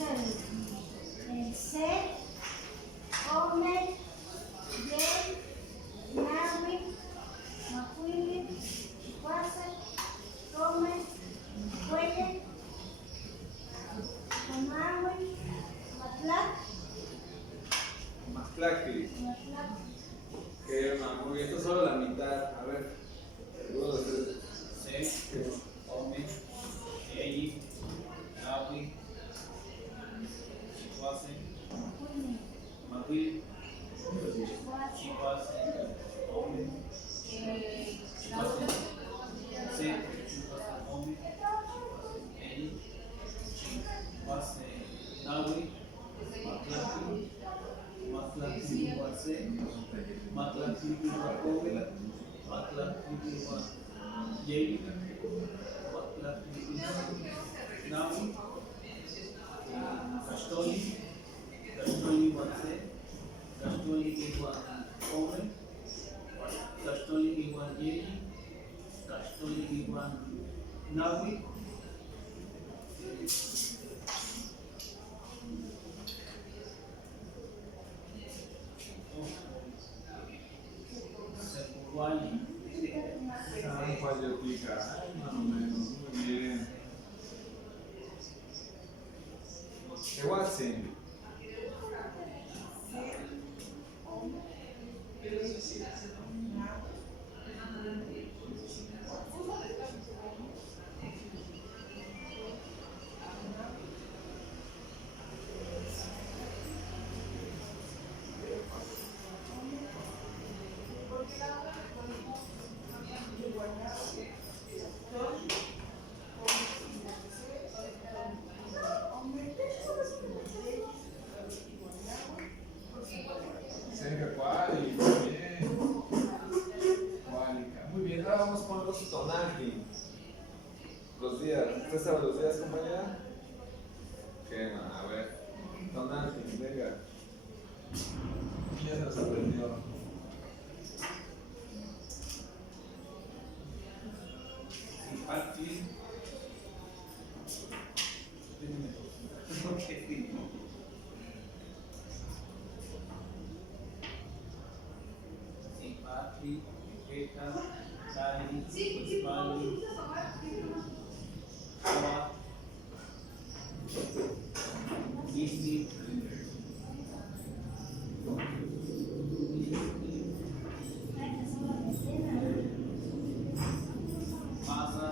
el C, Omer, Yel, Nawi, Macuili, Chihuahua, Come, Cuelle, Comahue, Matlac. Matlacli. Que muy bien, esto es solo la mitad. A ver, luego de ustedes. Se, Ome, Eyi, Nawi, Chihuahua, Macuili, Chihuahua, Ome, Chihuahua, Se, Ome, Eyi, Chihuahua, Nawi, Matlacli, Matlacli, Se, Matlacli, Ome, Matlacli, Yei, Matlacli, Nawi, Castoli, Castoli, Se, Castoli igual Ome, Castoli igual Yei, Castoli igual Nawi, Sepuali, San Payotica. Más o menos. Muy bien. Ehuatzin. Muy bien, ahora vamos con los tonalti. Los días. ¿Usted sabe los días, compañera? ¿Qué? A ver. Tonalti, venga. Ya se los aprendió. Simpati, Simpati, Eta, Tali, Pali, Kawa, Isi, Masa,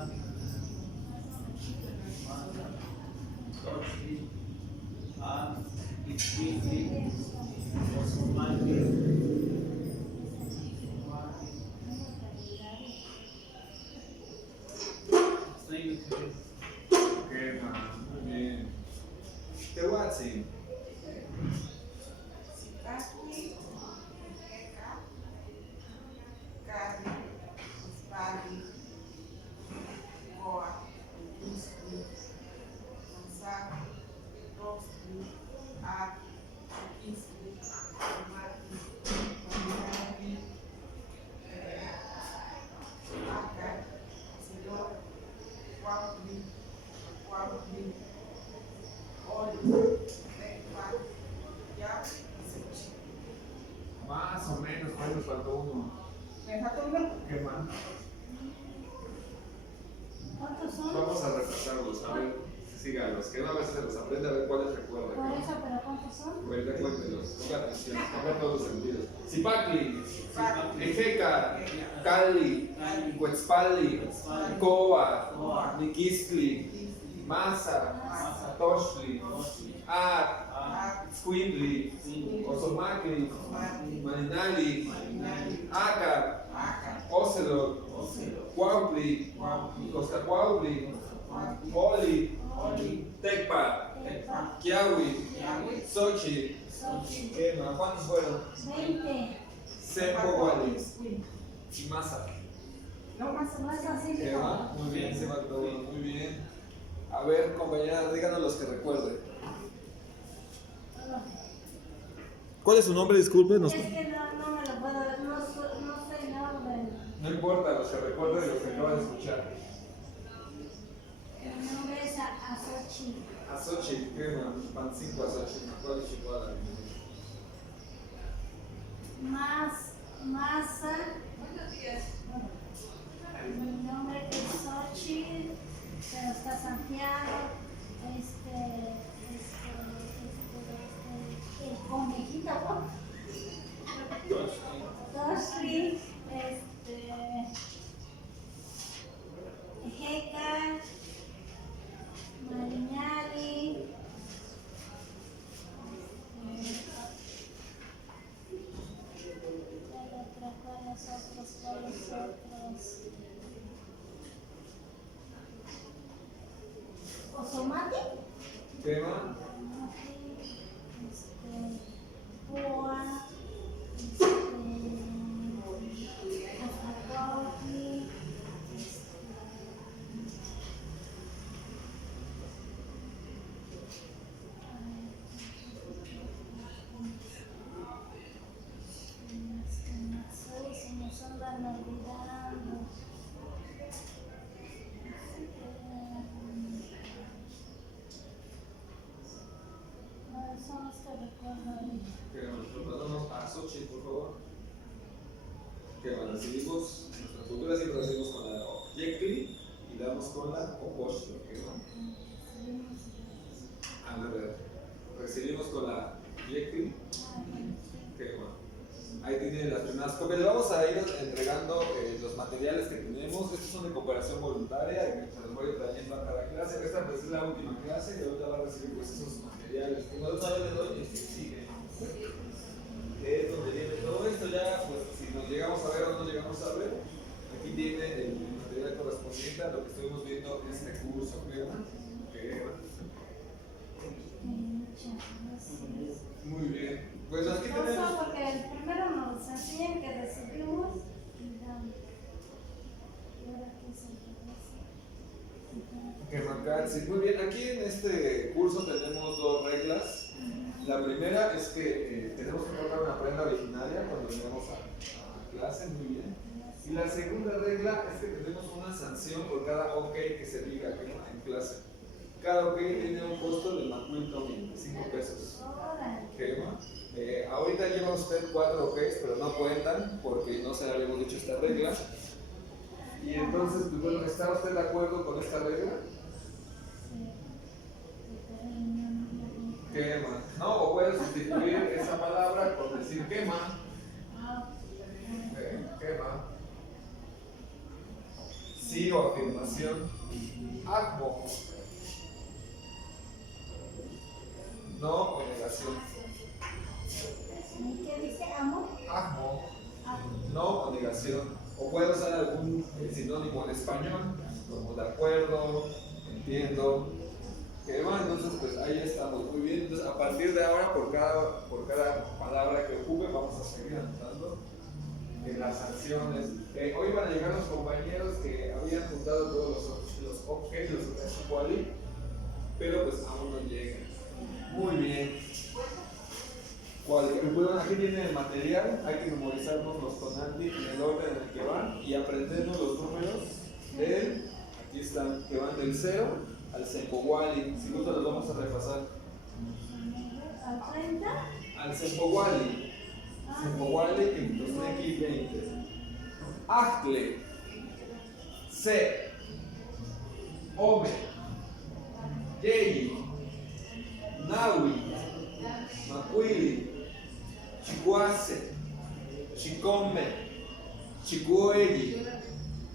Toshi, A, Isi, Osmani, ¿Qué más? Muy bien. Tehuatzin. Más o menos, pues nos faltó uno. ¿Qué más? ¿Cuántos son? Vamos a repasarlos, a ver, sígalos, que una vez se los aprende a ver cuáles recuerda. Por eso, pero ¿cuántos son? Pues recuérdenlos, ponga atención, ponga todos los sentidos. Zipacli, Ejeca, Cali, Huetzpali, Coa, Niquistli, Masa, Toshli, Ar, Squindli, Osomacli, Maninali, Acar, Ocelot, Cuautli, Coscacuautli, Oli, Tecpa, Kiawi, Sochi. ¿Qué más? ¿Cuántos fueron? 20. Sempohuali y Masa. Más así. ¿Qué va? Muy bien, se mató, muy bien. A ver, compañera, díganos los que recuerde. ¿Cuál es su nombre? Disculpe. Es que no me lo puedo ver, no sé en orden. No importa, los que recuerde de los que acaba de escuchar. Mi nombre es Asochi. Azochil, ¿qué más? Pan 5 Azochil, ¿cuál es Chihuahua? Masa. Mi nombre es Xochitl, pero está Santiago. El conejito, ¿no? Toshli, Jeca, Mariñali, ¿cuáles otros? Osomati, ¿Qué más? Pua, Azatotli, se nos andan olvidando. Son los que recuerdo ahorita. Que nos pasamos a Xochitl, por favor. Que recibimos, nuestra cultura siempre recibimos con la Objectly y damos con la Oposhlo. ¿Qué más? A ver, recibimos con la Objectly. ¿Qué más? Ahí tienen las primeras copias. Le vamos a ir entregando los materiales que tenemos. Estos son de cooperación voluntaria y se los voy a ir trayendo a cada clase. Esta pues, es la última clase y ahorita va a recibir pues, esos materiales. Como de una vez le doy y sigue. Es donde viene todo esto. Ya, pues, si nos llegamos a ver o no llegamos a ver, aquí tiene el material correspondiente a lo que estuvimos viendo en este curso. ¿Qué más? Muy bien. Pues aquí tenemos. Porque el primero nos enseñan que recibimos y damos. Y ahora qué es el Que marcar, sí, muy bien. Aquí en este curso tenemos dos reglas. La primera es que tenemos que cortar una prenda originaria cuando venimos a clase, muy bien. Y la segunda regla es que tenemos una sanción por cada OK que se diga en clase. Cada OK tiene un costo de macuil 5 pesos. ¿Qué más? Ahorita lleva usted 4 OKs, pero no cuentan porque no se le habíamos dicho esta regla. Y entonces, pues bueno, ¿está usted de acuerdo con esta regla? Quema. No, o puede sustituir esa palabra por decir quema. Quema. Sí o afirmación. Acmo. No o negación. ¿Qué dice amor? Acmo. No o negación. O puede usar algún sinónimo en español, como de acuerdo, entiendo. Que va, entonces pues ahí estamos, muy bien. Entonces a partir de ahora por cada palabra que ocupe vamos a seguir anotando en las sanciones. Hoy van a llegar los compañeros que habían juntado todos los objetos de su quali, pero pues aún no llegan. Muy bien. Bueno, aquí tiene el material, hay que memorizarnos los tonanti en el orden en el que van y aprendernos los números del, aquí están, que van del 0 al Sempowali. Si gusta los vamos a repasar. ¿Al 30? Al Sempowali. Sempowali que los tiene aquí 20. Ajtle. Se. Ome. Yeyi. Nawi. Macuili. Chicuase. Chicome. Chicueli.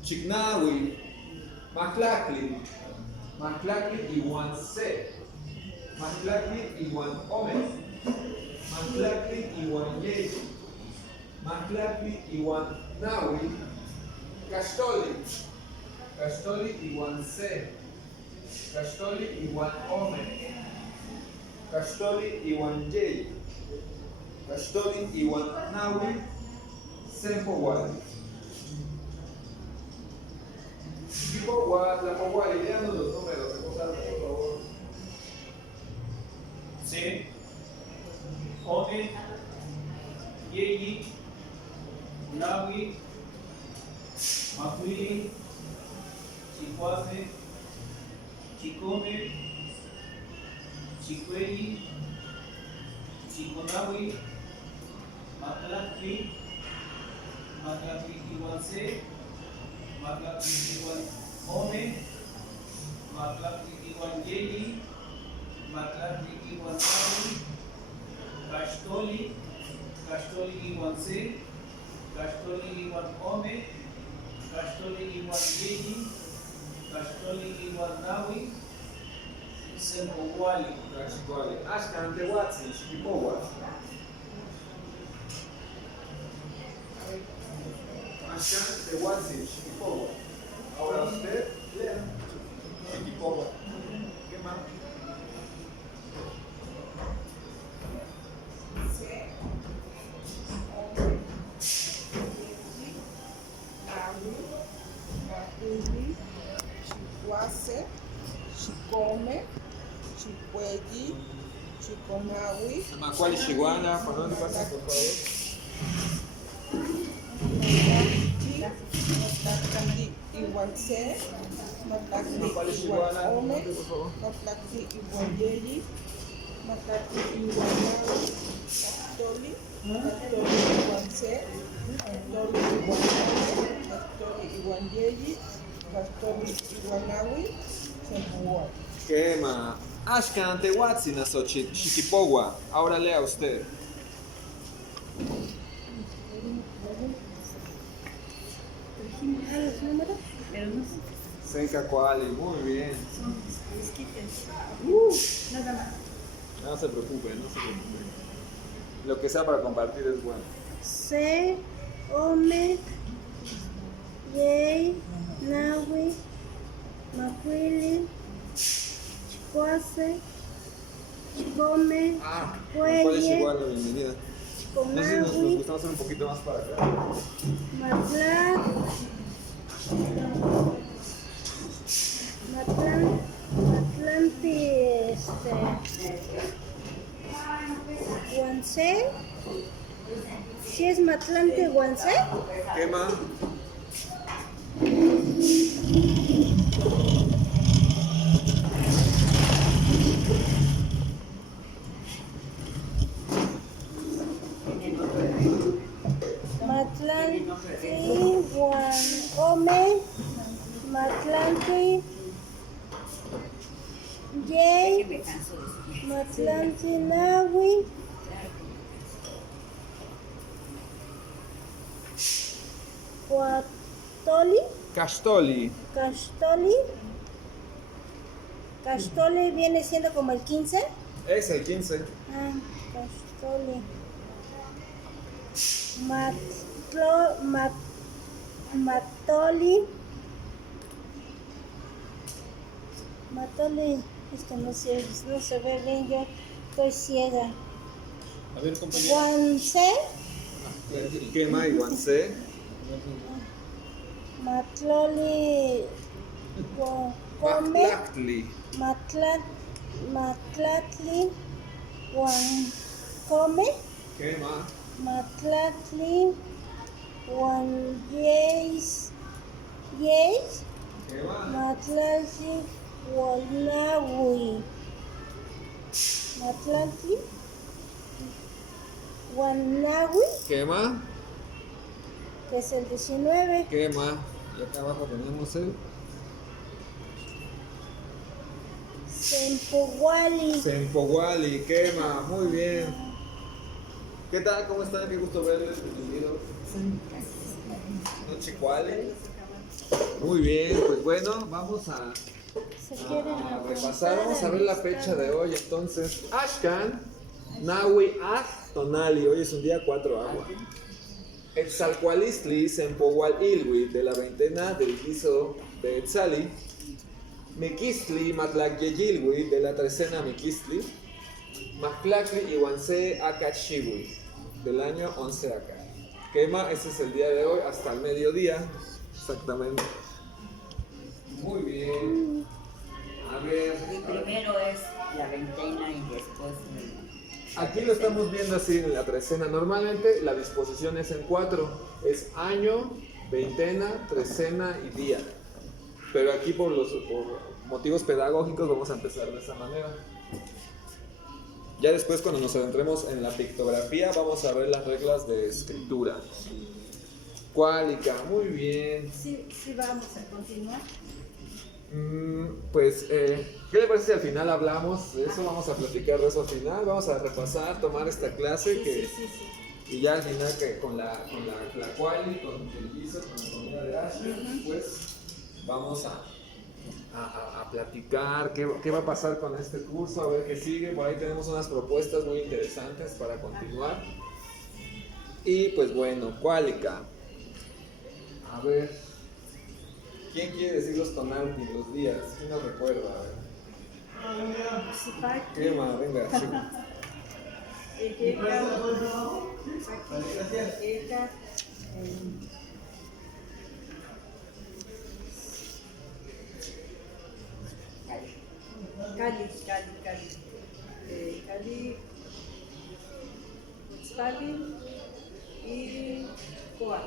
Chignawi. Maclacli. Maclacli igual se. Maclacli igual ome. Maclacli igual yeyi. Maclacli igual nawi. Castoli. Castoli igual se. Castoli igual ome. Castoli igual yeyi. Castoli igual nawi. Sempowali. La Powali, leanos los números en voz alta, por favor. Se, Ome, Yeyi, Nawi, Macuili, Chicuase, Chicome, Chicueli, Chiconawi, Matlactli, Matlactli Iwanse, Matlactli Iwan Ome, Matlactli Iwan Yeli, Matlactli Iwan Nawi, Cachtoli, Cachtoli Iwanse, Cachtoli Iwan Ome, Cachtoli Iwan Yeli, Cachtoli Iwan Nawi, Sempowali. Cachtoli. Ashkan Tewatzi, Shikipowa. Ashkan Tewatzi, Shikipowa. Ahora usted lea. Shikipowa. ¿Qué más? Chihuase, Chicome, Chicuelli, Chicomawi, Macuali Chiguana, ¿por dónde pasa, por favor? Matlactli Iwanse, Matlactli Macuali Iwan Chiguana, Ome, por favor. Matlactli Iwan Yeli, Matlactli Iwan Nawi, Cachtoli, Cachtoli Iwanse, Cachtoli Iwan Ome, Cachtoli Iwan Yeli, Cachtoli Iwan Nawi, Sempowali. Quema. Ashkan Tewatzi, Nasochi, Shikipowa. Ahora lea usted. Los números, pero no sé. Senka Kuali, muy bien. Nada más. No se preocupe, no se preocupe. Lo que sea para compartir es bueno. Se, Ome, Yei, Nawi, Macuili, Chicuase, Chicome, ¿Cuál es Cuelle, igual? Bienvenida. No sé si nos Conawi, gustaba hacer un poquito más para acá. Matlat, Matlanti, Guanse. ¿Sí es Matlante Guanse? Quema. Matlanti Guanome, Matlanti Yei, Matlanti Nawi, Cuatoli, Cachtoli. Cachtoli. Cachtoli viene siendo como el 15. Es el 15. Ah, Cachtoli. Matoli. Matoli. Es que no se ve bien, yo estoy ciega. A ver, compañero. Guanse. Quema y Guanse. Matloli. Come. Matlactli. Matlatli. Come. Quema. Matlatli, Juan Yeis, Quema. Matlatli, Guanawi, Matlatli, Guanawi, Quema. que es el 19, Quema. Y acá abajo tenemos el Sempowali, Sempowali. Quema. Muy bien. ¿Qué tal? ¿Cómo están? Qué gusto verles. Bienvenidos. Noche Kuali. Muy bien, pues bueno, vamos a repasar. Vamos a ver la fecha de hoy. Entonces, Ashkan, Nawi, Tonali. Hoy es un día 4 agua. Exalcualistli, Sempowal Ilwi, de la veintena del guiso de Etzali. Miquistli, Matlagyeyilwi, de la trecena Miquistli. Maclacri y Guanse Akachibui, del año 11 acá. Quema, ese es el día de hoy, hasta el mediodía, exactamente. Muy bien. A ver. Y primero es la veintena y después Aquí lo estamos viendo así en la trecena. Normalmente la disposición es en 4. Es año, veintena, trecena y día. Pero aquí por motivos pedagógicos vamos a empezar de esa manera. Ya después, cuando nos adentremos en la pictografía, vamos a ver las reglas de escritura. Cuálica, muy bien. Sí, sí, vamos a continuar. Pues, ¿qué le parece si al final hablamos de eso? Vamos a platicar de eso al final. Vamos a repasar, tomar esta clase Sí, que... sí, sí, sí. Y ya al final que con la quali, con el piso, con la comida de Ashley, pues vamos a platicar qué va a pasar con este curso, a ver qué sigue. Por ahí tenemos unas propuestas muy interesantes para continuar. Y pues bueno, cuálica. A ver, ¿quién quiere decir los tonalti, los días? ¿Quién nos recuerda? A ver. Sipaki, ¿Qué más? Venga. Sí. Eka, Eka, Cali, Tzpali y Coa,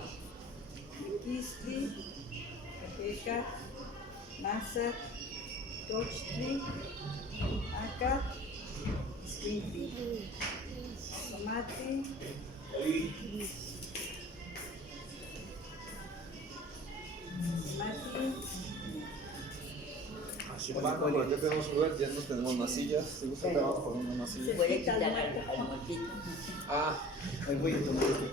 Quistli, Eka, Mazac, Tochtli, Aca, Squintli, Somati, Bueno, por acá tenemos un lugar, ya no tenemos más sillas. Si gusta, te vamos poniendo más sillas. Puede quitar al montito. Ah, Ahí voy a tomar esto.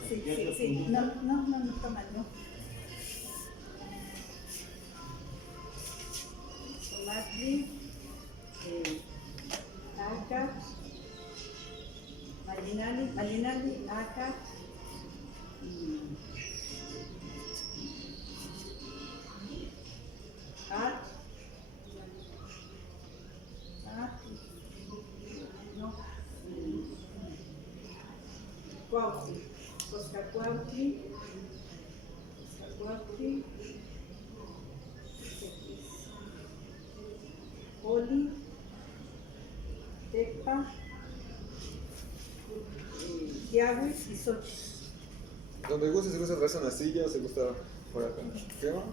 sí, no, toma, no. Somatli, Aca, Malinali, Aca, Cuautli, Coscacuautli, Oli, Tecpa, Tiahuis y Xochitl. donde guste, si gusta traerse una silla o si gusta por acá. ¿Qué va?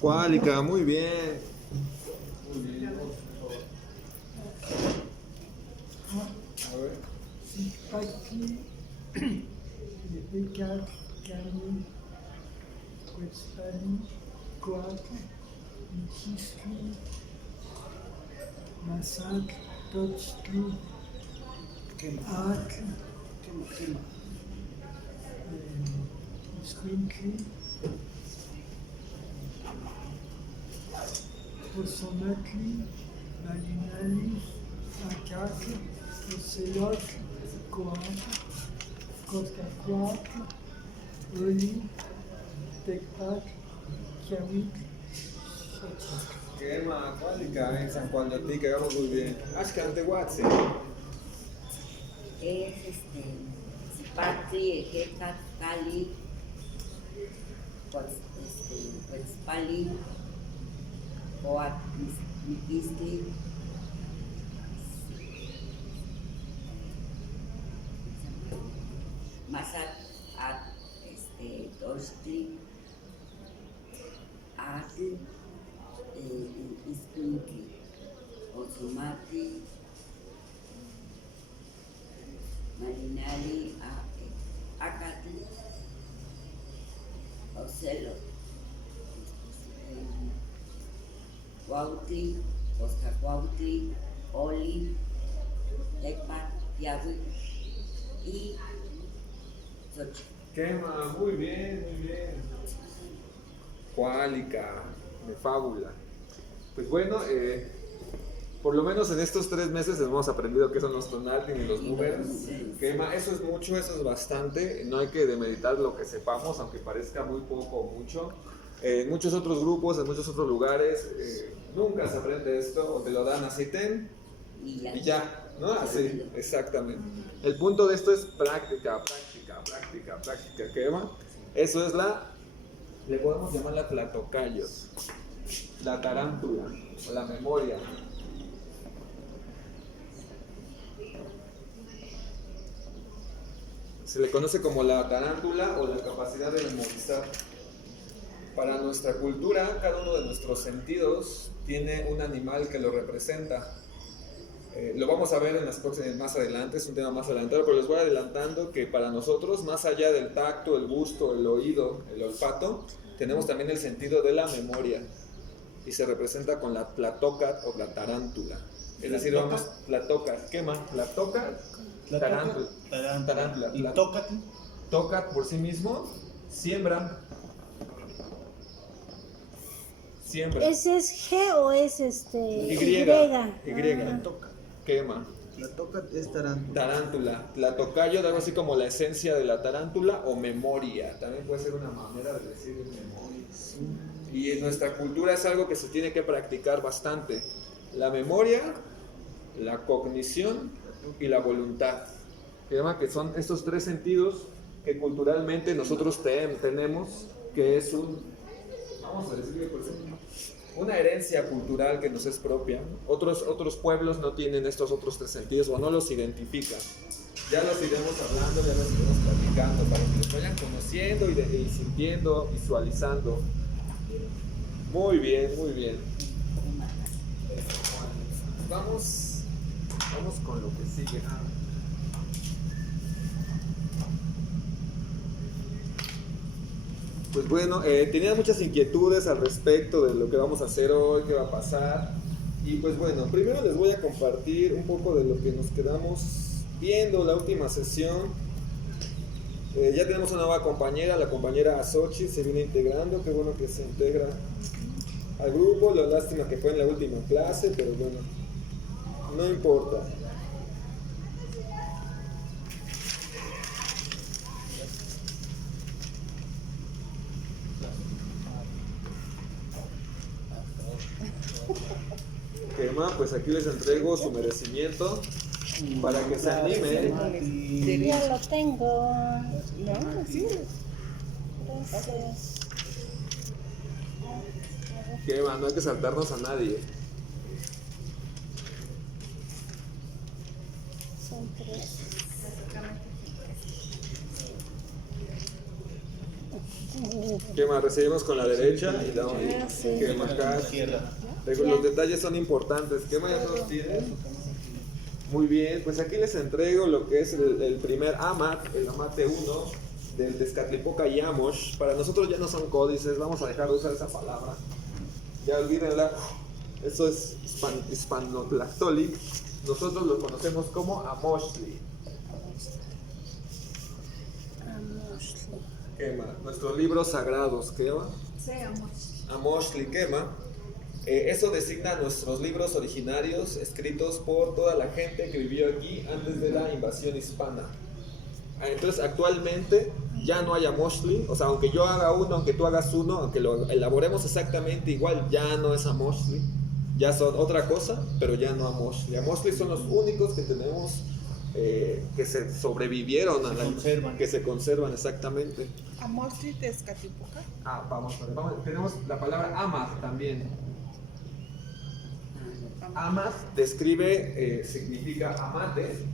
Cuálica, muy bien. Muy bien. A ver. Sipaki, Eka, Cali, Quetzali, Coac, Quistli, Mazac, Tochtli, Ac, Squintli, Osomatli, Malinali, Acac, Ocelot, Coac, Coscacuac, Oli, Tecpac, Kiawit, Xochitl. Quema, cuálica en San Juan de Tica, vamos muy bien. Ashkan de Watson. Es Zipatli, Ejeka, Cali, Quetzpali, Coac, Quistli, Mazac, Tochtli, Atl, Squintli, Osumati, Malinali, Acatl, Ocelo, Cuautli, Coscacuautli, Oli, Tecpa, Tiahuit y Xochitl. Quema, muy bien, muy bien. Cuálica, de fábula. Pues bueno, por lo menos en estos 3 meses hemos aprendido qué son los tonalti y los números. Quema, eso es mucho, eso es bastante. No hay que demeritar lo que sepamos, aunque parezca muy poco o mucho. En muchos otros grupos, en muchos otros lugares, nunca se aprende esto, o te lo dan así, ten, y ya, ¿no? Así, exactamente. El punto de esto es práctica, quema. Eso es le podemos llamar la tlatocayos, la tarántula, o la memoria. Se le conoce como la tarántula o la capacidad de memorizar. Para nuestra cultura, cada uno de nuestros sentidos tiene un animal que lo representa. Lo vamos a ver en las próximas, más adelante, es un tema más adelantado, pero les voy adelantando que para nosotros, más allá del tacto, el gusto, el oído, el olfato, tenemos también el sentido de la memoria y se representa con la tlatocat o la tarántula. Es decir, vamos, tlatocat, quema, tlatocat, tarántula. Tarántula. ¿Y tócat? Tocat por sí mismo, siembra. Siembra. ¿Ese es G o es Y. Ah. Quema. La tócat es tarántula. Tarántula. La tocayo, algo así como la esencia de la tarántula o memoria. También puede ser una manera de decir memoria. Y en nuestra cultura es algo que se tiene que practicar bastante. La memoria, la cognición y la voluntad. Que son estos tres sentidos que culturalmente nosotros tenemos, que es vamos a decirlo por ejemplo, una herencia cultural que nos es propia. Otros pueblos no tienen estos otros tres sentidos o no los identifican. Ya los iremos hablando, ya los iremos platicando para que los vayan conociendo y sintiendo, visualizando. Muy bien, muy bien. Vamos con lo que sigue. Pues bueno, tenía muchas inquietudes al respecto de lo que vamos a hacer hoy, qué va a pasar. Y pues bueno, primero les voy a compartir un poco de lo que nos quedamos viendo la última sesión. Ya tenemos una nueva compañera, la compañera Azochi se viene integrando, qué bueno que se integra al grupo. La lástima que fue en la última clase, pero bueno, no importa. Pues aquí les entrego su merecimiento para que se animen. Ya lo tengo. No, sí. Gracias. No hay que saltarnos a nadie. Son 3. Recibimos con la derecha y damos Sí. acá. Los detalles son importantes. ¿Ya todos tienen? Muy bien, pues aquí les entrego lo que es el primer amat, el amate 1 del Tezcatlipoca y Amosh. Para nosotros ya no son códices, vamos a dejar de usar esa palabra. Ya olvídenla, eso es hispanotlactoli. Nosotros lo conocemos como Amoshli. Quema, nuestros libros sagrados, quema. Sí, amor. Amoshli quema. Eso designa nuestros libros originarios escritos por toda la gente que vivió aquí antes de la invasión hispana. Entonces actualmente ya no hay Amoshli, o sea, aunque yo haga uno, aunque tú hagas uno, aunque lo elaboremos exactamente igual, ya no es Amoshli, ya son otra cosa, pero ya no Amoshli. Amoshli son los únicos que tenemos que se sobrevivieron, que se conservan exactamente. Amoshli Tezcatlipoca. Vamos, tenemos la palabra Amat también. Amat describe, significa amate,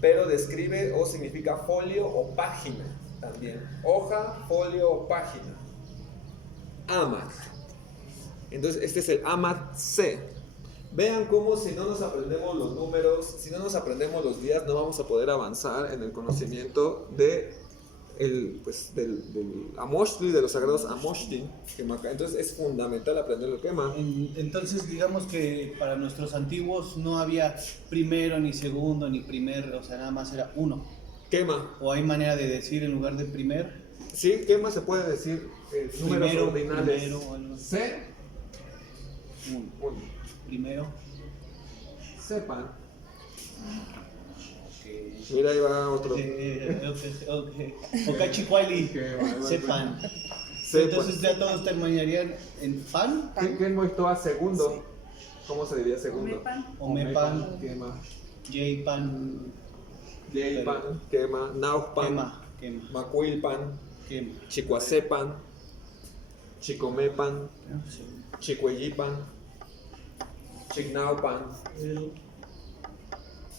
pero describe o significa folio o página también. Hoja, folio o página. Amat. Entonces este es el Amat C. Vean cómo si no nos aprendemos los números, si no nos aprendemos los días, no vamos a poder avanzar en el conocimiento del Amoshli, de los sagrados Amoshtin. Entonces es fundamental aprender lo que quema. Entonces digamos que para nuestros antiguos no había primero ni segundo ni primer, o sea, nada más era uno. Quema. ¿O hay manera de decir en lugar de primer? Sí, quema se puede decir números ordinales. Primero o algo así. C. Uno. Primero. Sepan. Mira, ahí va otro. Okachikwali. Sepan. Entonces ya todos terminarían en pan. ¿Qué moito a segundo? ¿Cómo se diría segundo? Omepan. Quema. Jaypan. Jaypan. Quema. Naupan. Quema. Macuilpan. Quema. Chicoacepan. Chicomepan. Chicuellipan. Chignaupan.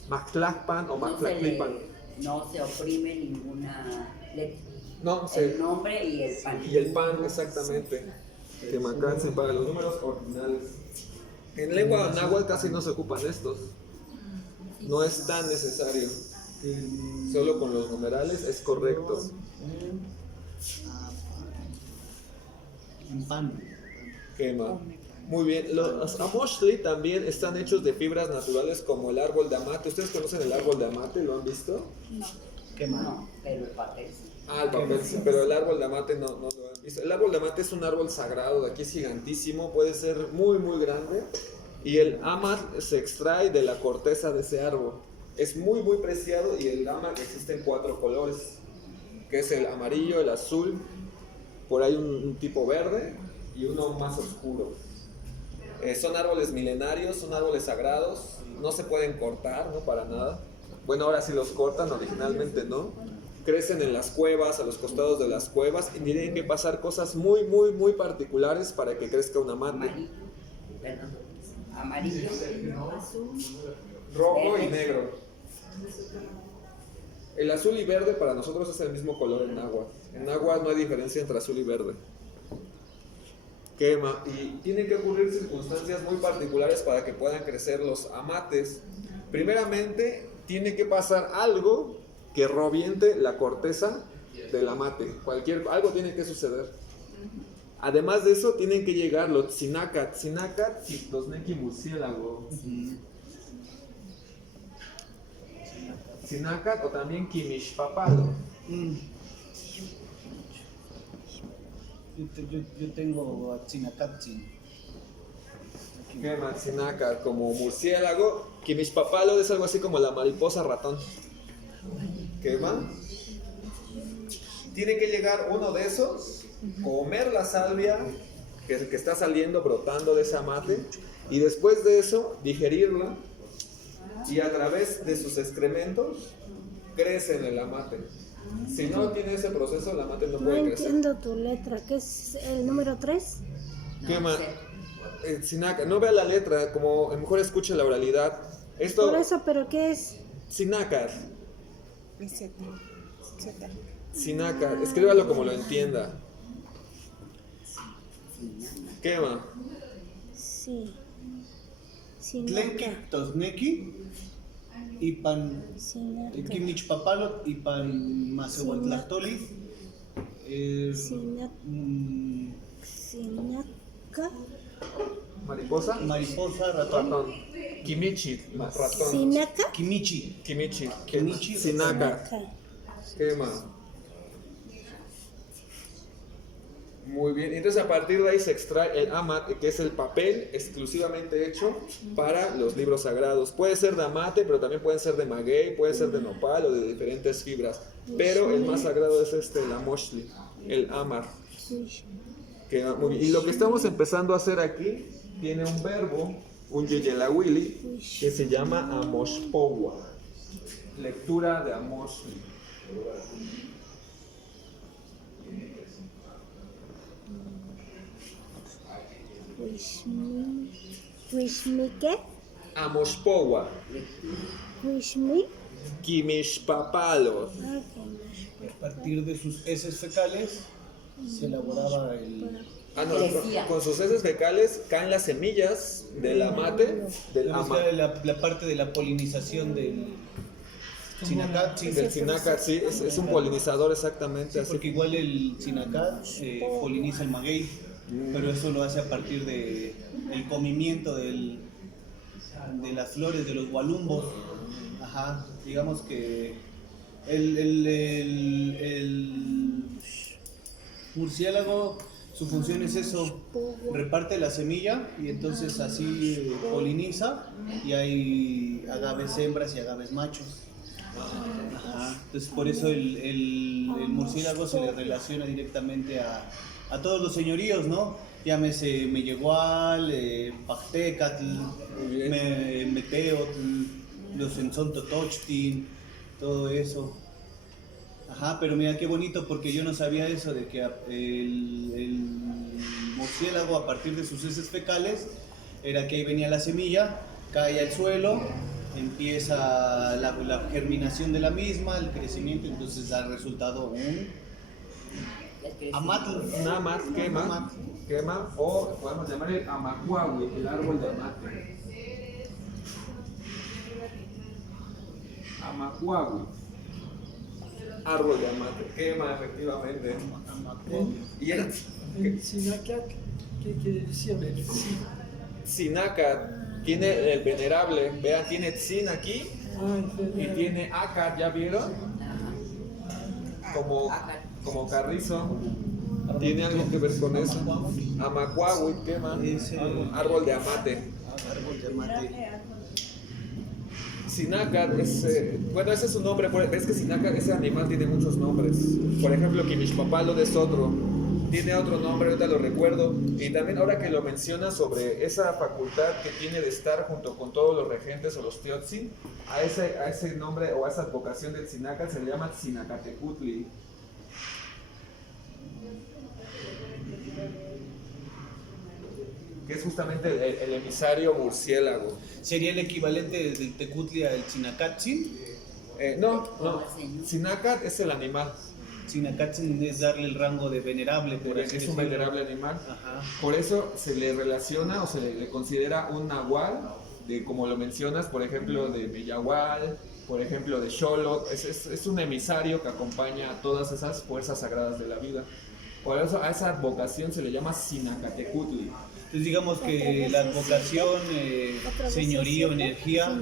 Mactlacpan o Mactlaclipan. No se oprime ninguna letra. No, El nombre y el pan. Y el pan, exactamente. Quemacatzin para los números ordinales. En lengua náhuatl casi no se ocupan estos. No es tan necesario. Solo con los numerales es correcto. En pan. Quema. Muy bien. Los amoshli también están hechos de fibras naturales como el árbol de amate. ¿Ustedes conocen el árbol de amate? ¿Lo han visto? Quema. No, pero el papel sí. Ah, el papel sí, pero el árbol de amate no lo han visto. El árbol de amate es un árbol sagrado, de aquí es gigantísimo, puede ser muy muy grande. Y el amat se extrae de la corteza de ese árbol. Es muy muy preciado y el amat existe en 4 colores, que es el amarillo, el azul, por ahí un tipo verde y uno más oscuro. Son árboles milenarios, son árboles sagrados, no se pueden cortar, no para nada. Bueno, ahora sí los cortan, originalmente no. Crecen en las cuevas, a los costados de las cuevas, y tienen que pasar cosas muy, muy, muy particulares para que crezca un amate. Amarillo. Perdón. Amarillo. Rojo y negro. El azul y verde para nosotros es el mismo color en agua. En agua no hay diferencia entre azul y verde. Quema. Y tienen que ocurrir circunstancias muy particulares para que puedan crecer los amates. Primeramente, tiene que pasar algo que reviente la corteza del amate. Algo tiene que suceder. Además de eso, tienen que llegar los tzinacat. Tzinacat, los neki murciélago. Tzinacat o también kimishpapalo. Yo tengo a Tzinacatzi. Quema, tzinacat, como murciélago. Kimishpapalo es algo así como la mariposa ratón. Quema. Tiene que llegar uno de esos, comer la salvia que está saliendo, brotando de ese amate, y después de eso digerirla, y a través de sus excrementos crece en el amate. Si no tiene ese proceso, el amate no No puede crecer. entiendo tu letra, ¿qué es el número 3? Quema. Tzinacat, no vea la letra, como mejor escuche la oralidad. Esto, Por eso, ¿pero qué es? tzinacat. Z. Z. Tzinacat, escríbalo como lo entienda. Quema. Sí. Tleki, Sinaca. Tosneki y pan Sinaca. Quimichpapalot y pan Macehuatlactoli. Sinaca. Sinaca. Mariposa. Mariposa, ratón. Ratón. Kimichi. Ratón. Sinaca. Kimichi. Kimichi. Kimichi. Tzinacat. Quema. Muy bien, entonces a partir de ahí se extrae el amate, que es el papel exclusivamente hecho para los libros sagrados. Puede ser de amate, pero también pueden ser de maguey, puede ser de nopal o de diferentes fibras. Pero el más sagrado es el amoshli, el amar. Muy bien. Y lo que estamos empezando a hacer aquí tiene un verbo, un yeyelawili, que se llama amoshpowa. Lectura de amoshli. Wishmi, ¿qué? Amoshpowa. Wishmi. Kimishpapalo. A partir de sus heces fecales se elaboraba el... Ah, no, Decía. con sus heces fecales caen las semillas del amate, del Digamos que amate. era la parte de la polinización del Tzinacatzi. Del tzinacat, sí, es un polinizador exactamente así. Porque igual el Tzinacatl poliniza el maguey, pero eso lo hace a partir de el comimiento de las flores de los gualumbos. Ajá, digamos que el murciélago, su función es eso, reparte la semilla y entonces así poliniza y hay agaves hembras y agaves machos. Ajá. Entonces por eso el murciélago se le relaciona directamente a todos los señoríos, ¿no? Llámese Meyegual, Pactecatl, Meteotl, los Enzontotochtin, todo eso. Ajá, pero mira qué bonito, porque yo no sabía eso de que el murciélago, a partir de sus heces fecales, era que ahí venía la semilla, cae al suelo, empieza la germinación de la misma, el crecimiento, entonces da resultado un amatl. Nada más, ¿qué más? Amatl. quema, o podemos llamar el amacuahui, el árbol de amate. Amacuahui, árbol de amate, quema efectivamente. Y el El Sinacat, ¿qué quiere decir el Sinacat tiene el venerable, vean, tiene Tzin aquí y venerable. tiene Akat, ¿ya vieron? Como carrizo. Tiene algo que ver con eso. Amacuahui, quema, Ese- árbol de amate. Árbol de mate. Sinacat es, bueno, ese es su nombre, ves que Sinacat, ese animal tiene muchos nombres. Por ejemplo, Quimixpapalot es otro, tiene otro nombre, ahorita lo recuerdo. Y también ahora que lo mencionas sobre esa facultad que tiene de estar junto con todos los regentes o los teotzin, a ese nombre o a esa advocación del Sinacat se le llama Tzinacatecutli. Que es justamente el emisario murciélago. ¿Sería el equivalente del Tecutli al Chinacatzin? No, Sinacat es el animal, Chinacatzin es darle el rango de venerable, por así es un decirlo. venerable animal. Ajá. Por eso se le relaciona o se le considera un nahual, de, como lo mencionas, por ejemplo, de Meyahual, por ejemplo, de Xolotl. Es un emisario que acompaña a todas esas fuerzas sagradas de la vida. Por eso a esa advocación se le llama Tzinacatecutli. Entonces digamos que la advocación, señorío, energía,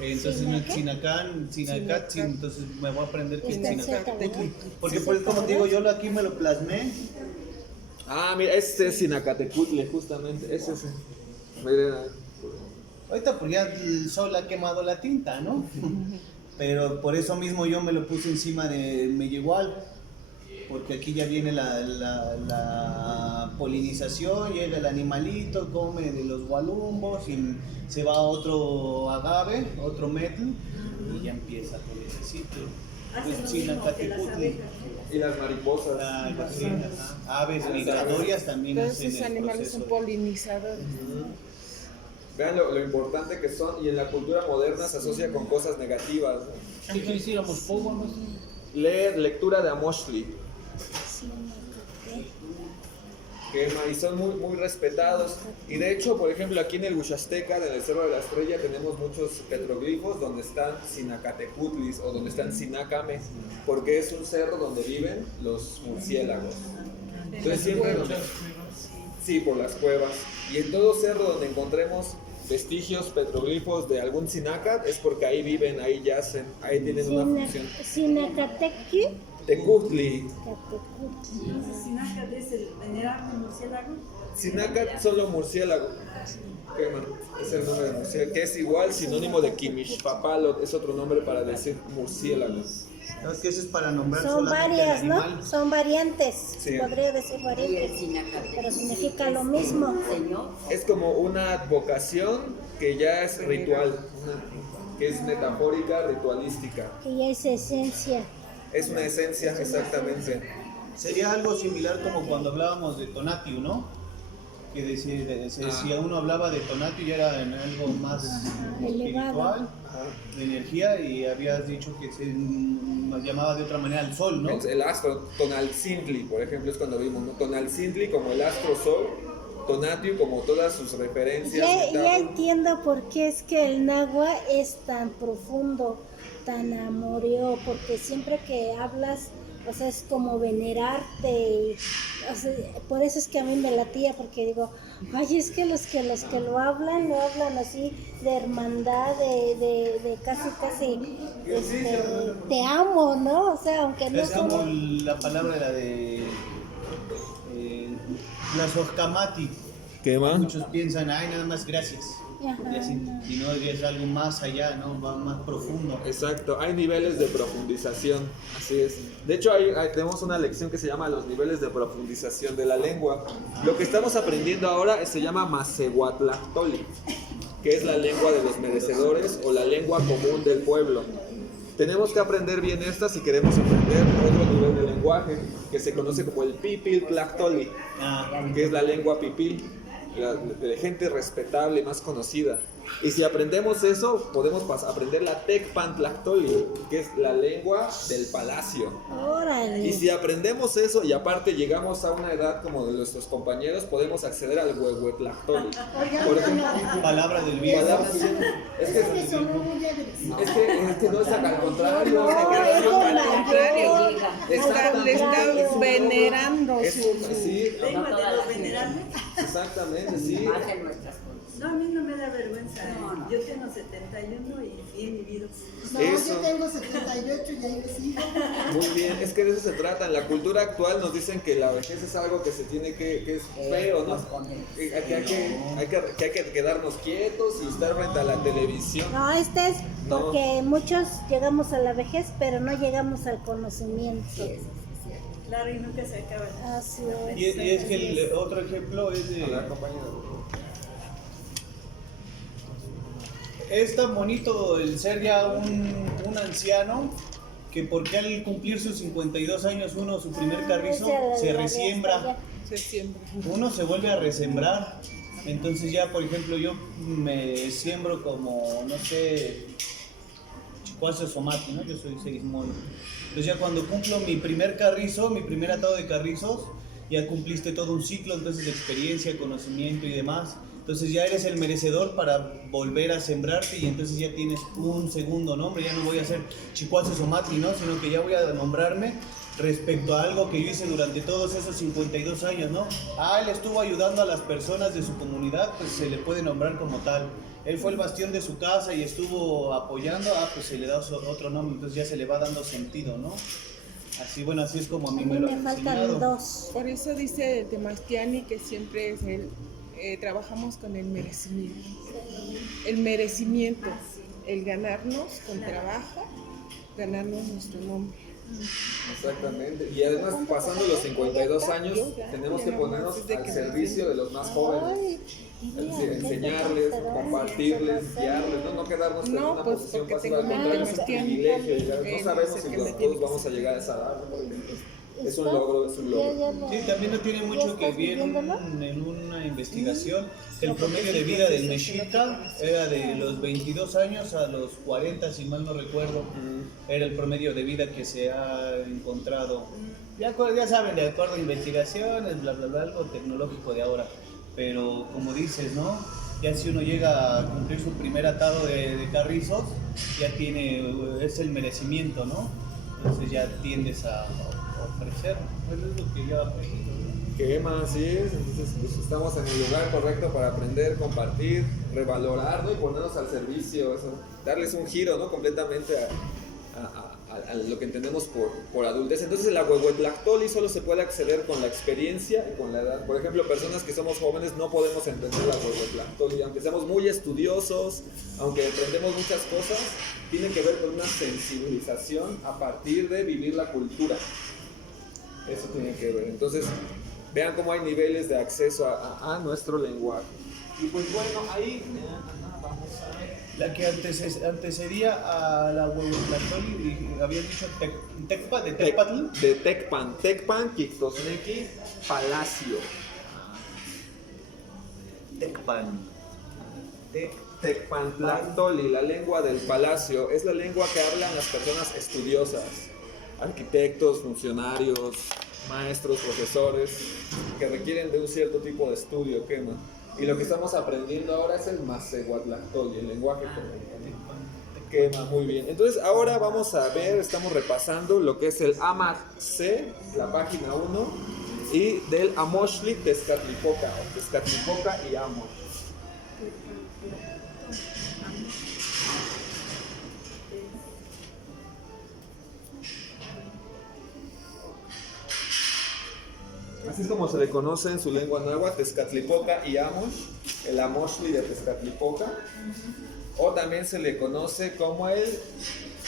entonces no es Chinacatzin, entonces me voy a aprender que es Tzinacatecutli. Porque pues como te digo, yo aquí me lo plasmé. Ah, mira, este es Tzinacatecutli, justamente, es ese. Miren, Ahorita pues ya el sol ha quemado la tinta, ¿no? Pero por eso mismo yo me lo puse encima de Meyehual, porque aquí ya viene la polinización, llega el animalito, come de los gualumbos y se va a otro agave, otro metl, y ya empieza con ese ciclo. Pues Tzinacatecutli, y las mariposas. aves migratorias también Todos hacen esos el animales son proceso. polinizadores. Vean lo importante que son, y en la cultura moderna se asocia con cosas negativas, ¿no? Leer lectura de Amoshli, y son muy respetados. Y de hecho, por ejemplo, aquí en el Huixasteca, en el Cerro de la Estrella, tenemos muchos petroglifos donde están Tzinacatecutlis o donde están Tzinacame, porque es un cerro donde viven los murciélagos. Entonces siempre sí, por las cuevas. Y en todo cerro donde encontremos vestigios, petroglifos de algún Tzinacat, es porque ahí viven, ahí yacen, ahí tienen una función. Sinacatequi. Tecutli. Sinacat es el venerable murciélago. Sinacat, solo murciélago. Es el nombre de murciélago, que es igual sinónimo de Quimixpapalot, es otro nombre para decir murciélago. No, es que eso es para nombrar Son solamente varias, al ¿no? animal. Son variantes. Sí. Podría decir Y el variantes. Sinacat. Pero significa lo mismo. Señor, Es como una advocación que ya es ritual, que es metafórica, ritualística. Que ya es esencia. Es una esencia, exactamente. Sería algo similar como cuando hablábamos de Tonatiuh, ¿no? Que decía uno hablaba de Tonatiuh y era en algo más espiritual, de energía, y habías dicho que se nos llamaba de otra manera el sol, ¿no? El astro, Tonaltzintli, por ejemplo, es cuando vimos, ¿no? Tonaltzintli como el astro sol, Tonatiuh como todas sus referencias. Ya entiendo por qué es que el náhuatl es tan profundo, tan amorío, porque siempre que hablas, o sea, es como venerarte, o sea, por eso es que a mí me latía, porque digo, ay, es que los que lo hablan así de hermandad, de casi, te amo, ¿no? O sea, aunque no Es como somos... la palabra la de la Sojkamati. ¿Qué más? Muchos piensan, ay, nada más gracias. Ajá, Y así, y no es algo más allá, ¿no? Va más profundo. Exacto, hay niveles de profundización, así es. De hecho, tenemos una lección que se llama los niveles de profundización de la lengua. Lo que estamos aprendiendo ahora se llama Macehuatlactoli, que es la lengua de los merecedores o la lengua común del pueblo. Tenemos que aprender bien esta si queremos aprender otro nivel de lenguaje que se conoce como el Pipil Tlactoli, Ah, que es la lengua pipil. de gente respetable, más conocida. Y si aprendemos eso, podemos aprender la Tecpantlactoli, que es la lengua del palacio. Órale. Y si aprendemos eso y aparte llegamos a una edad como de nuestros compañeros, podemos acceder al Huehuetlactoli. Por ejemplo, Palabra del bien. palabras- es que no es al contrario. No, Al es contrario, le está Exacto. venerando Es- su... sí, Vengo de todas los las venerables. exactamente, sí. Más en nuestras cosas. No, a mí no me da vergüenza. No, no. Yo tengo 71 y bien vivido. No, Eso. yo tengo 78 y ahí me sigo. Muy bien, es que de eso se trata. En la cultura actual nos dicen que la vejez es algo que se tiene que es feo, ¿no? Que hay que quedarnos quietos y estar frente a la televisión. No, es No. porque muchos llegamos a la vejez, pero no llegamos al conocimiento. Claro, y nunca se acaba. Así es. Y es que el otro ejemplo es de... Hola, compañero. Es tan bonito el ser ya un anciano que porque al cumplir sus 52 años uno su primer carrizo se resiembra, Se siembra. uno se vuelve a resembrar. Entonces ya, por ejemplo, yo me siembro como, no sé, Chicuazo Somati, ¿no? Yo soy segismono. Entonces ya cuando cumplo mi primer carrizo, mi primer atado de carrizos, ya cumpliste todo un ciclo entonces de experiencia, conocimiento y demás. Entonces ya eres el merecedor para volver a sembrarte y entonces ya tienes un segundo nombre. Ya no voy a ser Chicuazo Somati, ¿no? Sino que ya voy a nombrarme respecto a algo que yo hice durante todos esos 52 años, ¿no? Ah, él estuvo ayudando a las personas de su comunidad, pues se le puede nombrar como tal. Él fue el bastión de su casa y estuvo apoyando, pues se le da otro nombre, entonces ya se le va dando sentido, ¿no? Así, bueno, así es como a mí A me mí lo me han faltan enseñado. dos. Por eso dice Temastiani que siempre es trabajamos con el merecimiento. El merecimiento, el ganarnos con trabajo, ganarnos nuestro nombre. Exactamente. Y además, pasando los 52 años, tenemos que ponernos al servicio de los más jóvenes. Ay, Es decir, enseñarles, compartirles, guiarles, no quedarnos con No, una pues, posición porque pasiva, al tengo contrario, es un Temastiani. privilegio llegar. No Él sabemos es el si que me todos tiene que vamos a llegar a esa edad. Es un logro, es un logro. Sí, también no tiene mucho que ver en una investigación. El promedio de vida del mexica era de los 22 años a los 40, si mal no recuerdo. Era el promedio de vida que se ha encontrado. Ya saben, de acuerdo a investigaciones, bla, bla, bla, algo tecnológico de ahora. Pero como dices, ¿no? Ya si uno llega a cumplir su primer atado de carrizos, ya es el merecimiento, ¿no? Entonces ya tiendes a ofrecer. Pues es lo que yo aprendí. ¿Qué más? Así es. Entonces, pues, estamos en el lugar correcto para aprender, compartir, revalorar, ¿no? Y ponernos al servicio, eso, darles un giro, ¿no? Completamente a lo que entendemos por adultez. Entonces, el Huehuetlactoli solo se puede acceder con la experiencia y con la edad. Por ejemplo, personas que somos jóvenes no podemos entender la Huehuetlactoli. Aunque seamos muy estudiosos, aunque aprendemos muchas cosas, tiene que ver con una sensibilización a partir de vivir la cultura. Eso tiene que ver. Entonces, vean cómo hay niveles de acceso a nuestro lenguaje. Y pues bueno, ahí vamos a ver. La que antecedía a la Huehuetlactoli, había dicho Tecpa, de Tecpatl. De Tecpan, Quictosnequi, Palacio. Tecpan. Tecpantlactoli, la lengua del palacio, es la lengua que hablan las personas estudiosas, arquitectos, funcionarios, maestros, profesores, que requieren de un cierto tipo de estudio, quema. Y lo que estamos aprendiendo ahora es el Macehuatlactoli, el lenguaje quema, muy bien. Entonces ahora vamos a ver, estamos repasando lo que es el AMAC-C, la página 1, y del Amoxtli Tezcatlipoca, Tezcatlipoca y Amos. Así es como se le conoce en su lengua náhuatl, Tezcatlipoca y Amos, el Amoxtli de Tezcatlipoca, o también se le conoce como el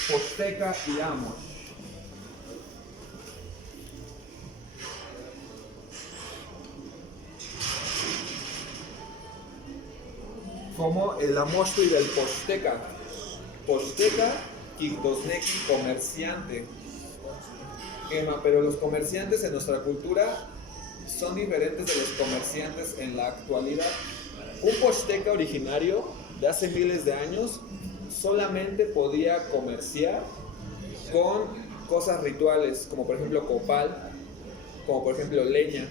Posteca y Amos. Como el Amoxtli del Posteca. Posteca, Quictosnequi, comerciante. Pero los comerciantes en nuestra cultura son diferentes de los comerciantes en la actualidad. Un posteca originario de hace miles de años solamente podía comerciar con cosas rituales, como por ejemplo copal, como por ejemplo leña,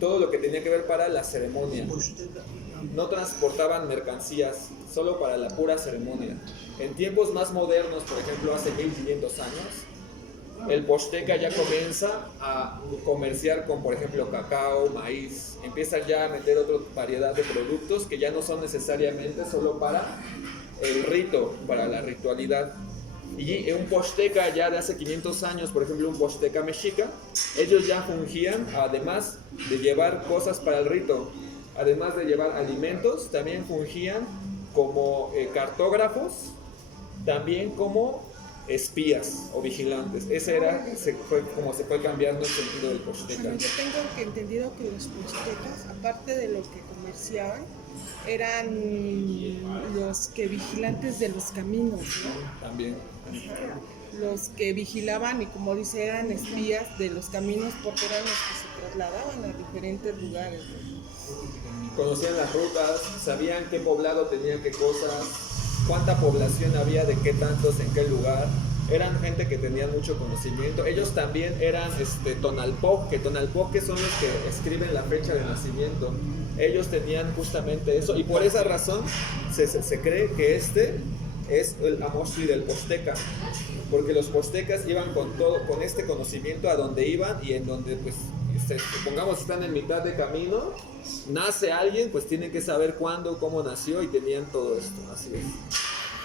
todo lo que tenía que ver para la ceremonia. No transportaban mercancías, solo para la pura ceremonia. En tiempos más modernos, por ejemplo hace 1500 años, el posteca ya comienza a comerciar con, por ejemplo, cacao, maíz. Empiezan ya a meter otra variedad de productos que ya no son necesariamente solo para el rito, para la ritualidad. Y un posteca ya de hace 500 años, por ejemplo un posteca mexica, ellos ya fungían, además de llevar cosas para el rito, además de llevar alimentos, también fungían como cartógrafos, también como espías o vigilantes. Ese era como se fue cambiando el sentido del posteca. Yo tengo entendido que los postecas, aparte de lo que comerciaban, eran los que vigilantes de los caminos, ¿no? También. Ajá. Los que vigilaban y, como dice, eran espías de los caminos porque eran los que se trasladaban a diferentes lugares, ¿no? Conocían las rutas, sabían qué poblado tenía qué cosas, cuánta población había de qué tantos en qué lugar. Eran gente que tenía mucho conocimiento. Ellos también eran Tonalpoc, que son los que escriben la fecha de nacimiento. Ellos tenían justamente eso y por esa razón se cree que este es el Amoxtli del posteca, porque los postecas iban con este conocimiento a donde iban, y en donde pues supongamos están en mitad de camino, nace alguien, pues tienen que saber cuándo, cómo nació, y tenían todo esto. Así es.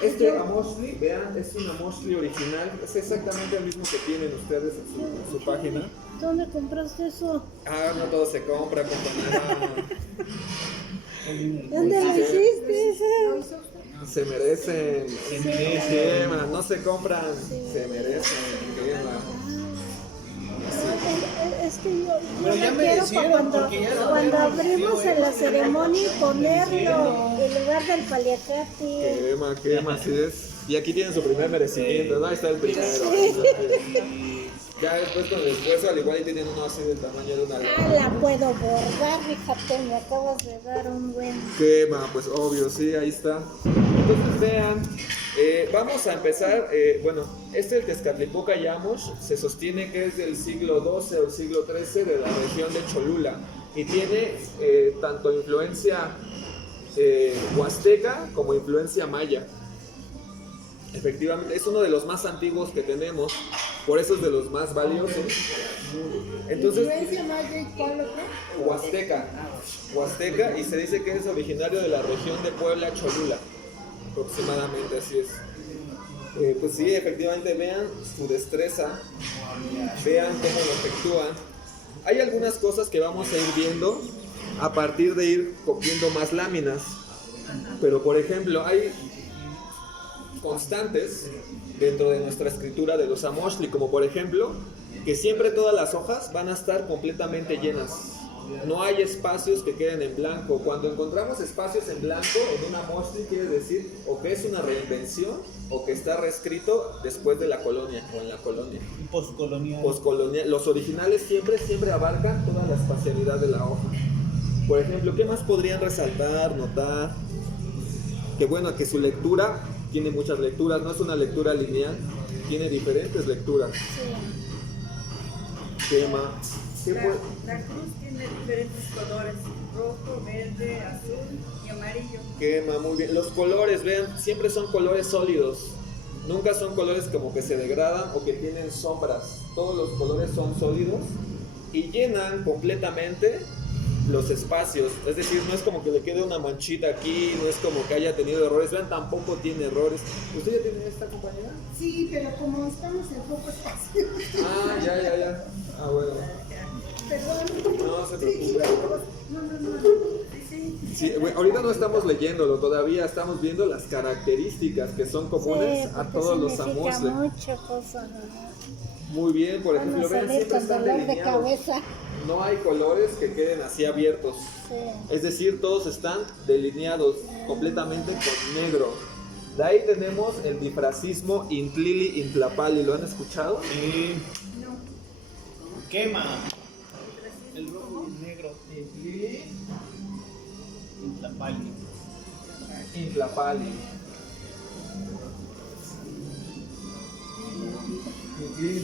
Este Amoxtli, vean, es un Amoxtli original, es exactamente el mismo que tienen ustedes en su página. ¿Dónde compraste eso? Ah, no todo se compra, compañera. ¿Dónde lo hiciste? Se merecen. Se merecen. Quema, no se compran, se merecen. Quema. Es que yo Pero ya no me quiero decían, cuando porque ya lo cuando habíamos abrimos metido, en la ya ceremonia y ponerlo diciendo. en lugar del paliacate. Quema, así es. Y aquí tienen su primer merecimiento, ¿no? Ahí está el primero. Ya después con el esfuerzo, al igual y tienen uno así del tamaño de una Ah, la puedo bordar, fíjate, me acabas de dar un buen. Quema, pues obvio, sí, ahí está. Entonces vean, vamos a empezar, bueno, el Tezcatlipoca Yamush se sostiene que es del siglo XII o el siglo XIII de la región de Cholula, y tiene tanto influencia huasteca como influencia maya. Efectivamente, es uno de los más antiguos que tenemos, por eso es de los más valiosos. Entonces, ¿Influencia maya y cuál otro? Huasteca, y se dice que es originario de la región de Puebla, Cholula, aproximadamente, así es. Pues sí, efectivamente, vean su destreza, vean cómo lo efectúan. Hay algunas cosas que vamos a ir viendo a partir de ir copiando más láminas, pero por ejemplo, hay constantes dentro de nuestra escritura de los Amoxtli, como por ejemplo que siempre todas las hojas van a estar completamente llenas, no hay espacios que queden en blanco. Cuando encontramos espacios en blanco en un Amoxtli, quiere decir o que es una reinvención o que está reescrito después de la colonia o en la colonia. Postcolonial. Los originales siempre abarcan toda la espacialidad de la hoja. Por ejemplo, ¿qué más podrían resaltar, notar? Que bueno, que su lectura tiene muchas lecturas, no es una lectura lineal, tiene diferentes lecturas. ¿Qué más? La cruz tiene diferentes colores: rojo, verde, azul y amarillo. Quema, muy bien. Los colores, vean, siempre son colores sólidos. Nunca son colores como que se degradan o que tienen sombras. Todos los colores son sólidos y llenan completamente los espacios. Es decir, no es como que le quede una manchita aquí, no es como que haya tenido errores. Vean, tampoco tiene errores. ¿Usted ya tiene esta, compañera? Sí, pero como estamos en poco espacio. Ah, ya. Ah, bueno. Perdón. No se preocupe. No. Sí, bueno, ahorita no estamos leyéndolo, todavía estamos viendo las características que son comunes a todos los Amoxtli. Mucha cosa, ¿no? Muy bien, por ejemplo, vean, siempre con están dolor de delineados. cabeza. No hay colores que queden así abiertos. Sí. Es decir, todos están delineados completamente con negro. De ahí tenemos el bifracismo Intlili Intlapali. ¿Lo han escuchado? Sí. Quema. El rojo y Tlapali. Intlapali.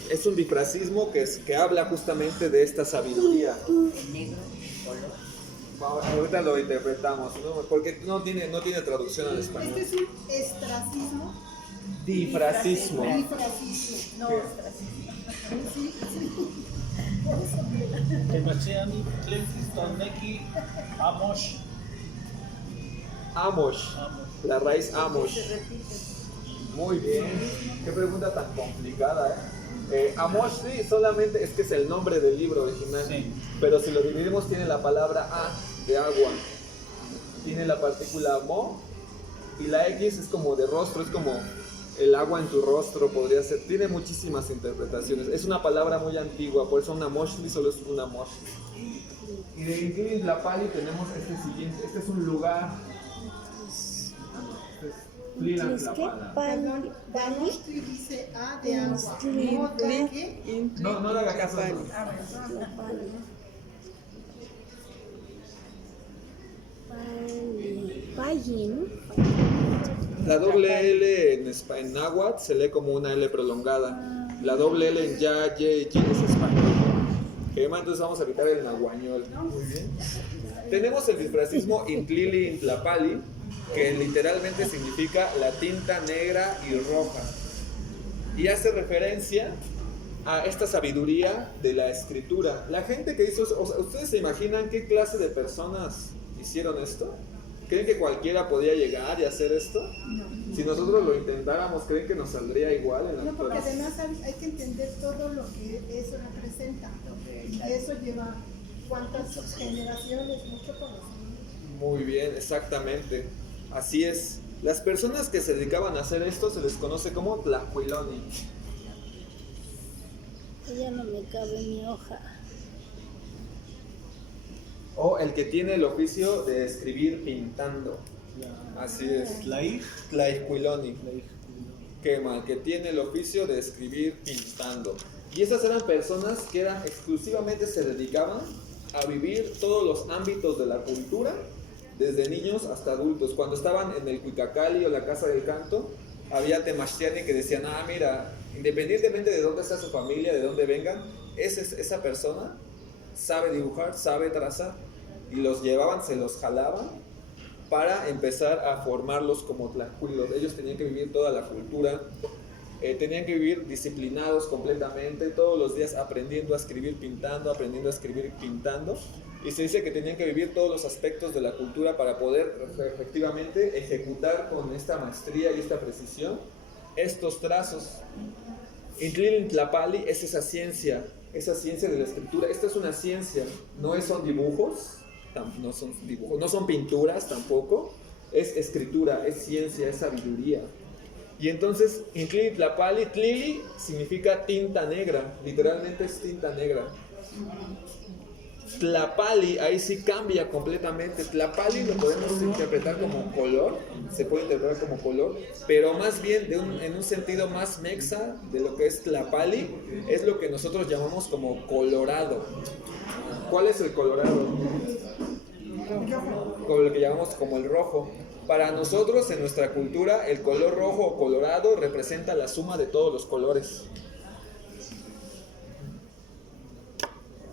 Es un bifracismo que habla justamente de esta sabiduría. El negro, color. Ahorita lo interpretamos, ¿no? Porque no tiene traducción al español. Este es un estracismo. Difracismo. Difracismo. No, ostracismo. Sí, sí. Temacheani, Tlemfistoneki, Amosh. Amos. La raíz Amos. Se repite. Muy bien. Qué pregunta tan complicada, Amoshri solamente es que es el nombre del libro original. Sí. Pero si lo dividimos tiene la palabra A de agua. Tiene la partícula mo. Y la X es como de rostro, es como el agua en tu rostro, podría ser. Tiene muchísimas interpretaciones. Es una palabra muy antigua, por eso una Moshli solo es una Moshli. Y de Inklin Tlapali tenemos este siguiente. Este es un lugar. Este es Tlilan Es que Tlapala. Pali, Damoshli dice A de agua. No, ¿de qué? No le haga caso. Pallin, La doble L en náhuatl se lee como una L prolongada. La doble L en ya, ye, yi es español. Entonces vamos a evitar el nahuañol. Muy bien. Tenemos el bifracismo Intlili Intlapali, que literalmente significa la tinta negra y roja. Y hace referencia a esta sabiduría de la escritura. La gente que hizo eso, ¿ustedes se imaginan qué clase de personas hicieron esto? ¿Creen que cualquiera podía llegar y hacer esto? No. Si nosotros lo intentáramos, ¿creen que nos saldría igual en la No, porque actualidad? además hay que entender todo lo que eso representa. Y eso lleva cuántas generaciones, mucho conocimiento. Muy bien, exactamente. Así es. Las personas que se dedicaban a hacer esto se les conoce como tlacuiloni. ya no me cabe mi hoja. O el que tiene el oficio de escribir pintando. Así es. Tlaij. Tlacuiloni. Quema, que tiene el oficio de escribir pintando. Y esas eran personas que exclusivamente se dedicaban a vivir todos los ámbitos de la cultura, desde niños hasta adultos. Cuando estaban en el Cuicacali o la Casa del Canto, había temachtiani que decían, mira, independientemente de dónde está su familia, de dónde vengan, esa persona sabe dibujar, sabe trazar. Y los llevaban, se los jalaban para empezar a formarlos como tlacuilos. Ellos tenían que vivir toda la cultura, tenían que vivir disciplinados completamente, todos los días aprendiendo a escribir pintando, y se dice que tenían que vivir todos los aspectos de la cultura para poder efectivamente ejecutar con esta maestría y esta precisión estos trazos. Intlil Tlapali es esa ciencia de la escritura. Esta es una ciencia, son dibujos, no son pinturas tampoco, es escritura, es ciencia, es sabiduría. Y entonces, Intlili Tlapali, Tlili significa tinta negra, literalmente es tinta negra. Tlapali, ahí sí cambia completamente. Tlapali lo podemos interpretar como color, se puede interpretar como color, pero más bien en un sentido más mexa de lo que es Tlapali, es lo que nosotros llamamos como colorado. ¿Cuál es el colorado? Como lo que llamamos como el rojo. Para nosotros, en nuestra cultura, el color rojo o colorado representa la suma de todos los colores.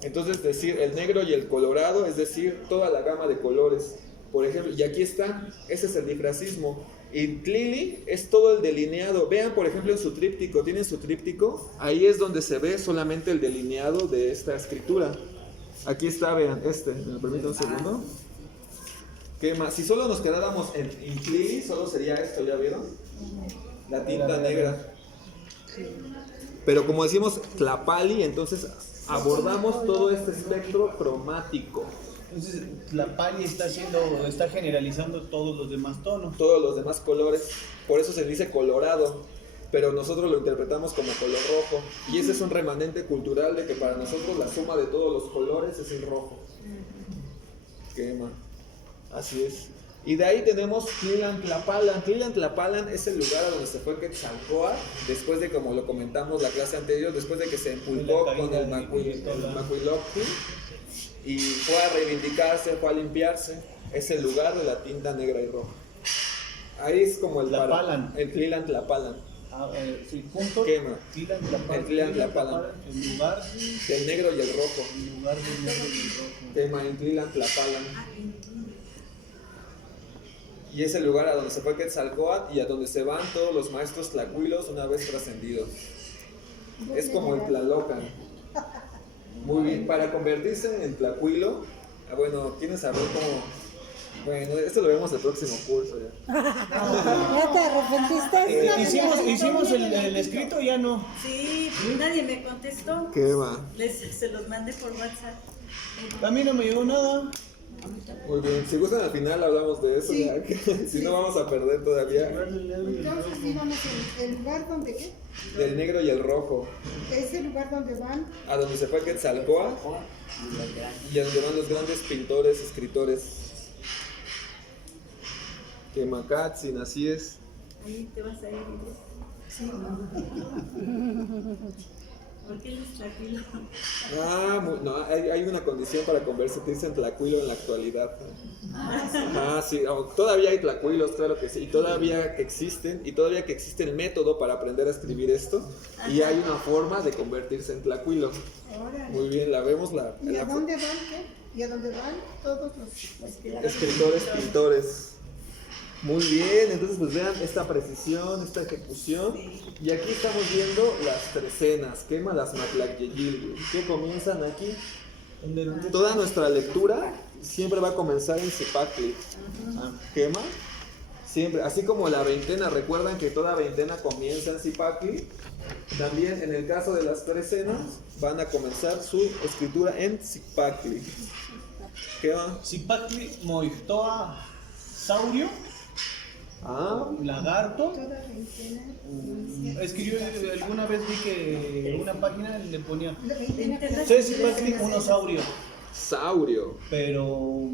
Entonces, decir el negro y el colorado, es decir, toda la gama de colores. Por ejemplo, y aquí está, ese es el difracismo. Y Tlili es todo el delineado. Vean, por ejemplo, en su tríptico, ¿tienen su tríptico? Ahí es donde se ve solamente el delineado de esta escritura. Aquí está, vean, ¿me permite un segundo? ¿Qué más? Si solo nos quedáramos en Tlili, solo sería esto, ¿ya vieron? La tinta negra. Pero como decimos Tlapali, entonces abordamos todo este espectro cromático. Entonces, Tlapali está generalizando todos los demás tonos. Todos los demás colores, por eso se dice colorado, pero nosotros lo interpretamos como color rojo. Y ese es un remanente cultural de que para nosotros la suma de todos los colores es el rojo. Quema. Así es. Y de ahí tenemos Tlilan Tlapalan. Tlilan Tlapalan es el lugar a donde se fue Quetzalcóatl, después de, como lo comentamos la clase anterior, después de que se empulcó con el Macuiloctli y fue a reivindicarse, fue a limpiarse. es el lugar de la tinta negra y roja. Ahí es como el Tlapalan. el Tlilan Tlapalan. Sí, punto. Quema. Tlilan Tlapalan. El Tlilan Tlapalan. El lugar Del negro y el rojo. el lugar del negro y el rojo. Quema en Tlilan Tlapalan. Y es el lugar a donde se fue Quetzalcóatl y a donde se van todos los maestros tlacuilos una vez trascendidos. Es como el Tlalocan. Muy bien, para convertirse en el tlacuilo, bueno, ¿quieren saber cómo? Bueno, esto lo vemos el próximo curso ya. ¿Ya te arrepentiste? Hicimos el escrito, ya no. Sí, nadie me contestó. Quema. Se los mandé por WhatsApp. A mí no me llegó nada. Muy bien, si gustan al final hablamos de eso, Sí. ya que si no vamos a perder todavía. Entonces íbamos en el lugar donde, ¿qué? Del negro y el rojo, Es el lugar donde van. a donde se fue Quetzalcóatl y a donde van los grandes pintores, escritores. Quemacatzin, así es. Ahí te vas a ir. Sí. ¿Por qué eres tlacuilo? No, hay una condición para convertirse en tlacuilo en la actualidad. Sí, todavía hay tlacuilos, claro que sí, y todavía que existe el método para aprender a escribir esto, y hay una forma de convertirse en tlacuilo. Muy bien, la vemos ¿Y a dónde van, qué? ¿Y a dónde van todos los escritores, pintores. Muy bien, entonces pues vean esta precisión, esta ejecución. Y aquí estamos viendo las trecenas, quema las Matlacyeyil, que comienzan aquí. Toda nuestra lectura siempre va a comenzar en Zipactli. Quema, siempre, así como la veintena, recuerdan que toda veintena comienza en Zipactli. También en el caso de las trecenas van a comenzar su escritura en Zipactli. Quema. Zipactli Moixtoa Saurio. Lagarto. Es que yo alguna vez vi que en una página le ponía Zipactli Unosaurio, Saurio. pero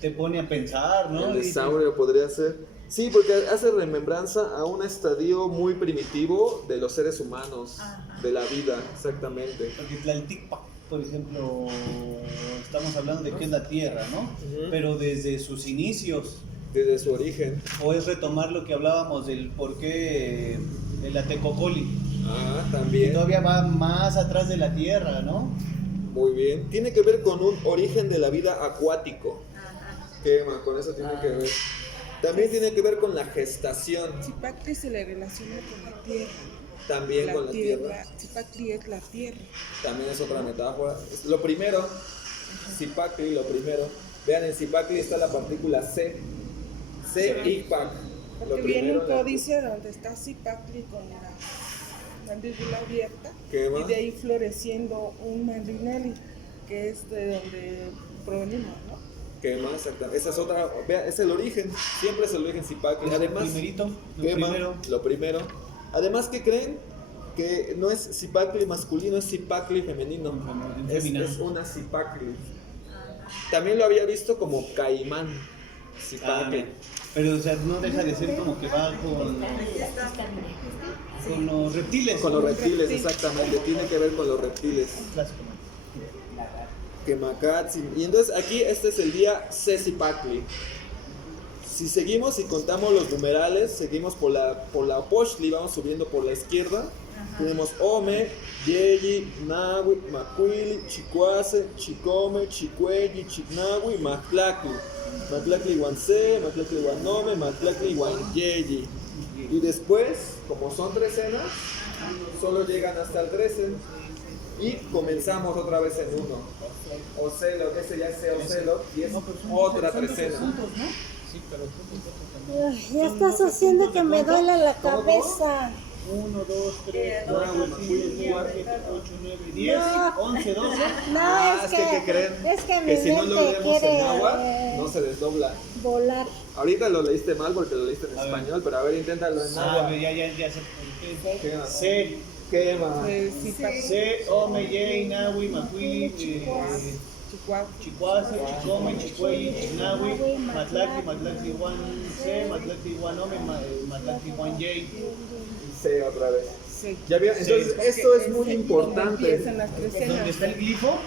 te pone a pensar, ¿no? El saurio podría ser. Sí, porque hace remembranza a un estadio muy primitivo de los seres humanos, de la vida, exactamente. Porque Tlalticpac, por ejemplo, estamos hablando de que es la tierra, ¿no? Pero desde sus inicios. Desde su origen. O es retomar lo que hablábamos del por qué el Atecocoli. Que También. todavía va más atrás de la tierra, ¿no? Muy bien. Tiene que ver con un origen de la vida acuático. Quema, con eso tiene que ver. También tiene que ver con la gestación. Zipactli se le relaciona con la tierra. También con la tierra. Zipactli es la tierra. También es otra metáfora. Lo primero, Zipactli, lo primero. Vean, en Zipactli está la partícula C. C-Ipac. Porque viene un códice donde está Zipactli con la mandíbula abierta Quema. y de ahí floreciendo un mandrinali, que es de donde provenimos, ¿no? Quema, exactamente. Esa es otra. Vean, es el origen. Siempre es el origen Zipactli. Además, lo primero. Además, ¿qué creen? Que no es Zipactli masculino, es Zipactli femenino. Es una Zipactli. También lo había visto como caimán. Zipactli. Pero, o sea, no deja de ser como que va con los reptiles. Con los reptiles, exactamente. Tiene que ver con los reptiles. Quemacatzin. Y entonces aquí este es el día Zipactli. Si seguimos y contamos los numerales, seguimos por la Opochtli, vamos subiendo por la izquierda. Tenemos Ome, Yeyi, Nahui, Macuili, Chicuase, Chicome, Chicuelli, Chicnahui, Matlacli. Matlacli Guanse, Matlacli Guanome, Matlacli Guanyeyi. Y después, como son trecenas, solo llegan hasta el 13. Y comenzamos otra vez en uno. Ocelo, ese ya es Ocelo, y es otra trecena. Ya estás haciendo que me duele la cabeza. 1, 2, 3, 4, 5, 8, 9, 10, 11, 12. No, es que ¿qué creen? Es que mi Que si no lo mente leemos en quiere agua, no se desdobla. volar. Ahorita lo leíste mal porque lo leíste en español, pero a ver, inténtalo en agua. Ya sé por qué. Quema. C, Quema. C, Ome, Yei, Nahui, Macuili, Chicuase, Chicome, Chicuelli, Chicnahui, Matlacli, Guan C, Matlacli, Guan Ome, Matlacli, Guan Yei. C otra vez. Sí. ¿Ya vieron? Entonces, esto es muy Donde importante. empiezan las trecenas. ¿Dónde está el glifo?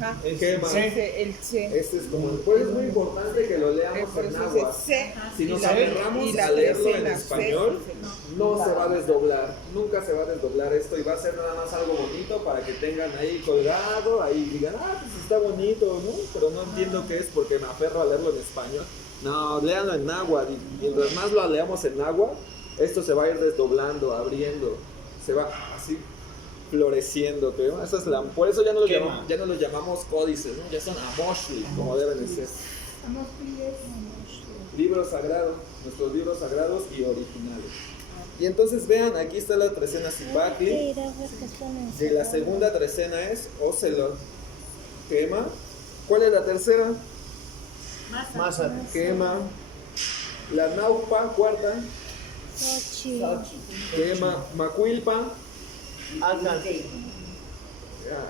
Ajá. ¿Qué más? El C. Este es como, pues es muy importante que lo leamos Por en eso náhuatl. es C. Si nos Y la- aferramos y la a leerlo en trecena, español, C. no se va a desdoblar, nunca se va a desdoblar esto y va a ser nada más algo bonito para que tengan ahí colgado, ahí digan, pues está bonito, ¿no? Pero no entiendo qué es porque me aferro a leerlo en español. No, léanlo en náhuatl y mientras más lo leamos en náhuatl, esto se va a ir desdoblando, abriendo, se va así floreciendo, creo. Esa es por eso ya no lo llamamos códices, ¿no? Ya son amoshli, como deben de ser. Libros sagrados, nuestros libros sagrados y originales. Y entonces vean, aquí está la trecena Zipacli. De la segunda trecena es Ocelot. Quema. ¿Cuál es la tercera? Masa. Quema. La Naupa, cuarta. Sochi. Quema. Macuilpa. Acan.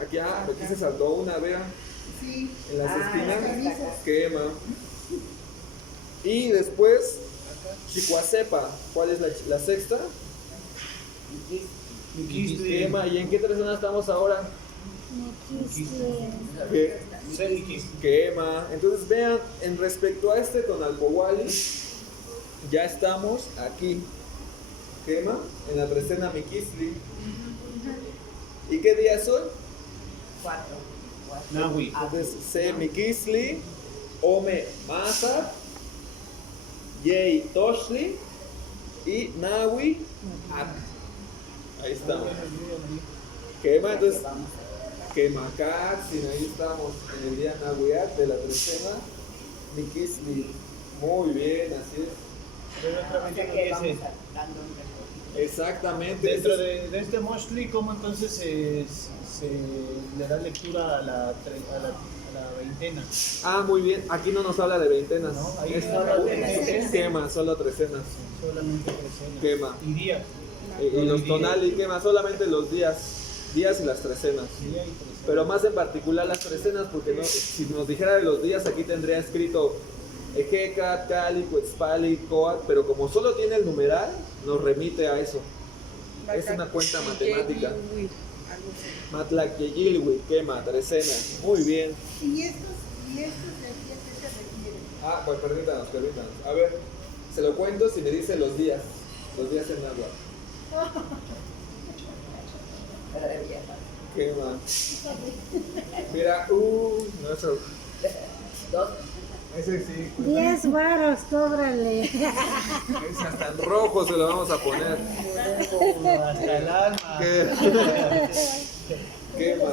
Aquí se saltó una, vean. En las esquinas. Quema. Y después, Chicuacepa. ¿Cuál es la sexta? Quema. ¿Y en qué trecena estamos ahora? Quema. Entonces vean, en respecto a este Tonalpohualli, ya estamos aquí. Quema, en la trecena Miquisli. ¿Y qué día es hoy? 4. Nahui. Entonces, Se Miquisli, Ome Masa, Yei Toshli y Nahui Ak. Ahí estamos. Quema, entonces, Quemacaxin, ahí estamos en el día Nahuiat de la trecena Miquisli. Muy bien, así es. Pero otra vez no dice. Exactamente. Dentro de este Moshli, ¿cómo entonces se le da lectura a la veintena? Muy bien. Aquí no nos habla de veintenas. No, ahí Es habla de quema, solo trecenas. Solamente trecenas. Quema. Y día. Y los tonali quema solamente los días y las trecenas. Día y trecenas. Pero más en particular las trecenas, porque no, si nos dijera de los días, aquí tendría escrito Ejecat, Cali, Cuetzpali, Coat, pero como solo tiene el numeral, nos remite a eso. Es una cuenta matemática. Matlac Yeyilwi, quema, trecena. Muy bien. ¿Y estos de aquí a qué se refieren? Pues permítanos. A ver, se lo cuento si me dice los días en agua. Quema. Mira, no eso. 2. Ese sí. 10 varos, cóbrale. Ese hasta en rojo se lo vamos a poner. Hasta el alma. Quema.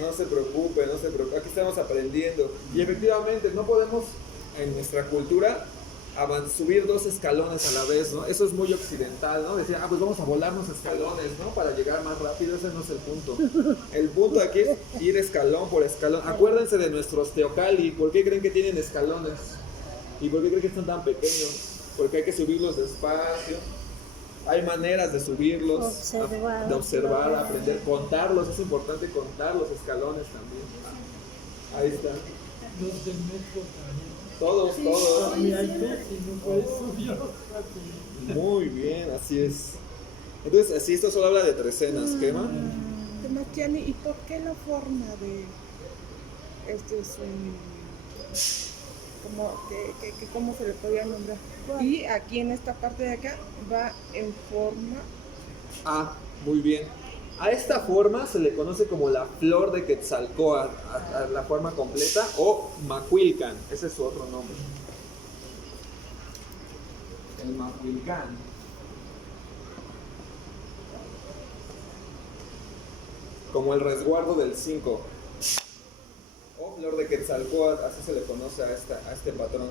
No se preocupe. Aquí estamos aprendiendo. Y efectivamente, no podemos en nuestra cultura subir 2 escalones a la vez, ¿no? Eso es muy occidental, ¿no? Decía, pues vamos a volarnos escalones, ¿no? Para llegar más rápido. Ese no es el punto. El punto aquí es ir escalón por escalón. Acuérdense de nuestros teocalli. ¿Por qué creen que tienen escalones? ¿Y por qué creen que están tan pequeños? Porque hay que subirlos despacio. Hay maneras de subirlos, de observar, aprender, contarlos. Es importante contar los escalones también. Ahí está. Los del metro también. Todos. Y hay veces no puedes subir. Muy bien, así es. Entonces, así esto solo habla de trecenas. ¿Quema? Matiani, ¿y por qué la forma de este es cómo se le podría nombrar? Y aquí en esta parte de acá va en forma. Muy bien. A esta forma se le conoce como la flor de Quetzalcóatl, a la forma completa, o Macuilcan, ese es su otro nombre. El Macuilcan. Como el resguardo del 5. O flor de Quetzalcóatl, así se le conoce a este patrón.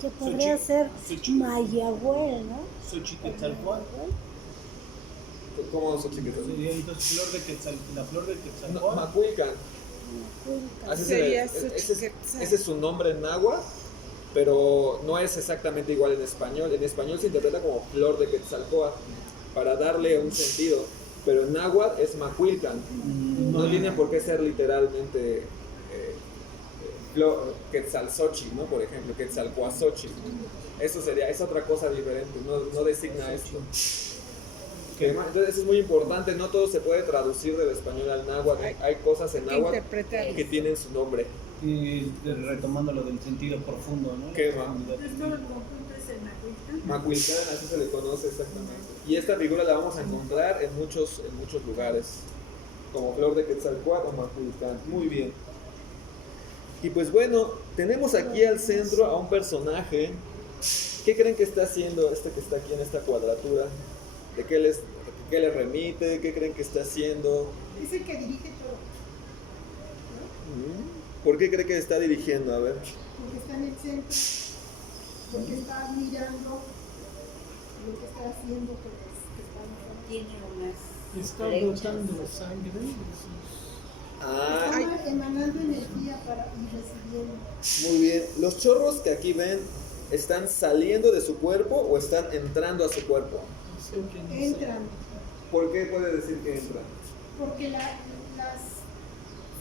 Que podría ser Mayahuel, ¿no? Xochiquetzalcóatl. ¿Cómo Xochiquetzalcóatl? Sería entonces la flor de No, Quetzalcóatl. Macuilcan. Así Sería ese es su nombre en náhuatl, pero no es exactamente igual en español. En español se interpreta como flor de Quetzalcóatl para darle un sentido, pero en náhuatl es Macuilcan. No tiene por qué ser literalmente Quetzalxochitl, ¿no? Por ejemplo, Quetzalcoatzochitl. Eso es otra cosa diferente, no designa esto. Quema. Entonces eso es muy importante, no todo se puede traducir del español al náhuatl. Hay cosas en que náhuatl interpretar. que tienen su nombre. Y retomando lo del sentido profundo, ¿no? Quema. Entonces todo el conjunto es el Macuilcán. Macuilcán, así se le conoce exactamente. Y esta figura la vamos a encontrar en muchos lugares, como Flor de Quetzalcóatl o Macuilcán. Muy bien. Y pues bueno, tenemos aquí al centro a un personaje. ¿Qué creen que está haciendo este que está aquí en esta cuadratura? ¿De qué le remite? ¿Qué creen que está haciendo? Es el que dirige todo, ¿Por qué cree que está dirigiendo? A ver. porque está en el centro, porque está mirando lo que está haciendo, porque está Tiene unas Está flechas. botando sangre de Ah, Está emanando energía y recibiendo. muy bien. Los chorros que aquí ven, ¿están saliendo de su cuerpo o están entrando a su cuerpo? Entran, ¿Por qué puede decir que entran? porque las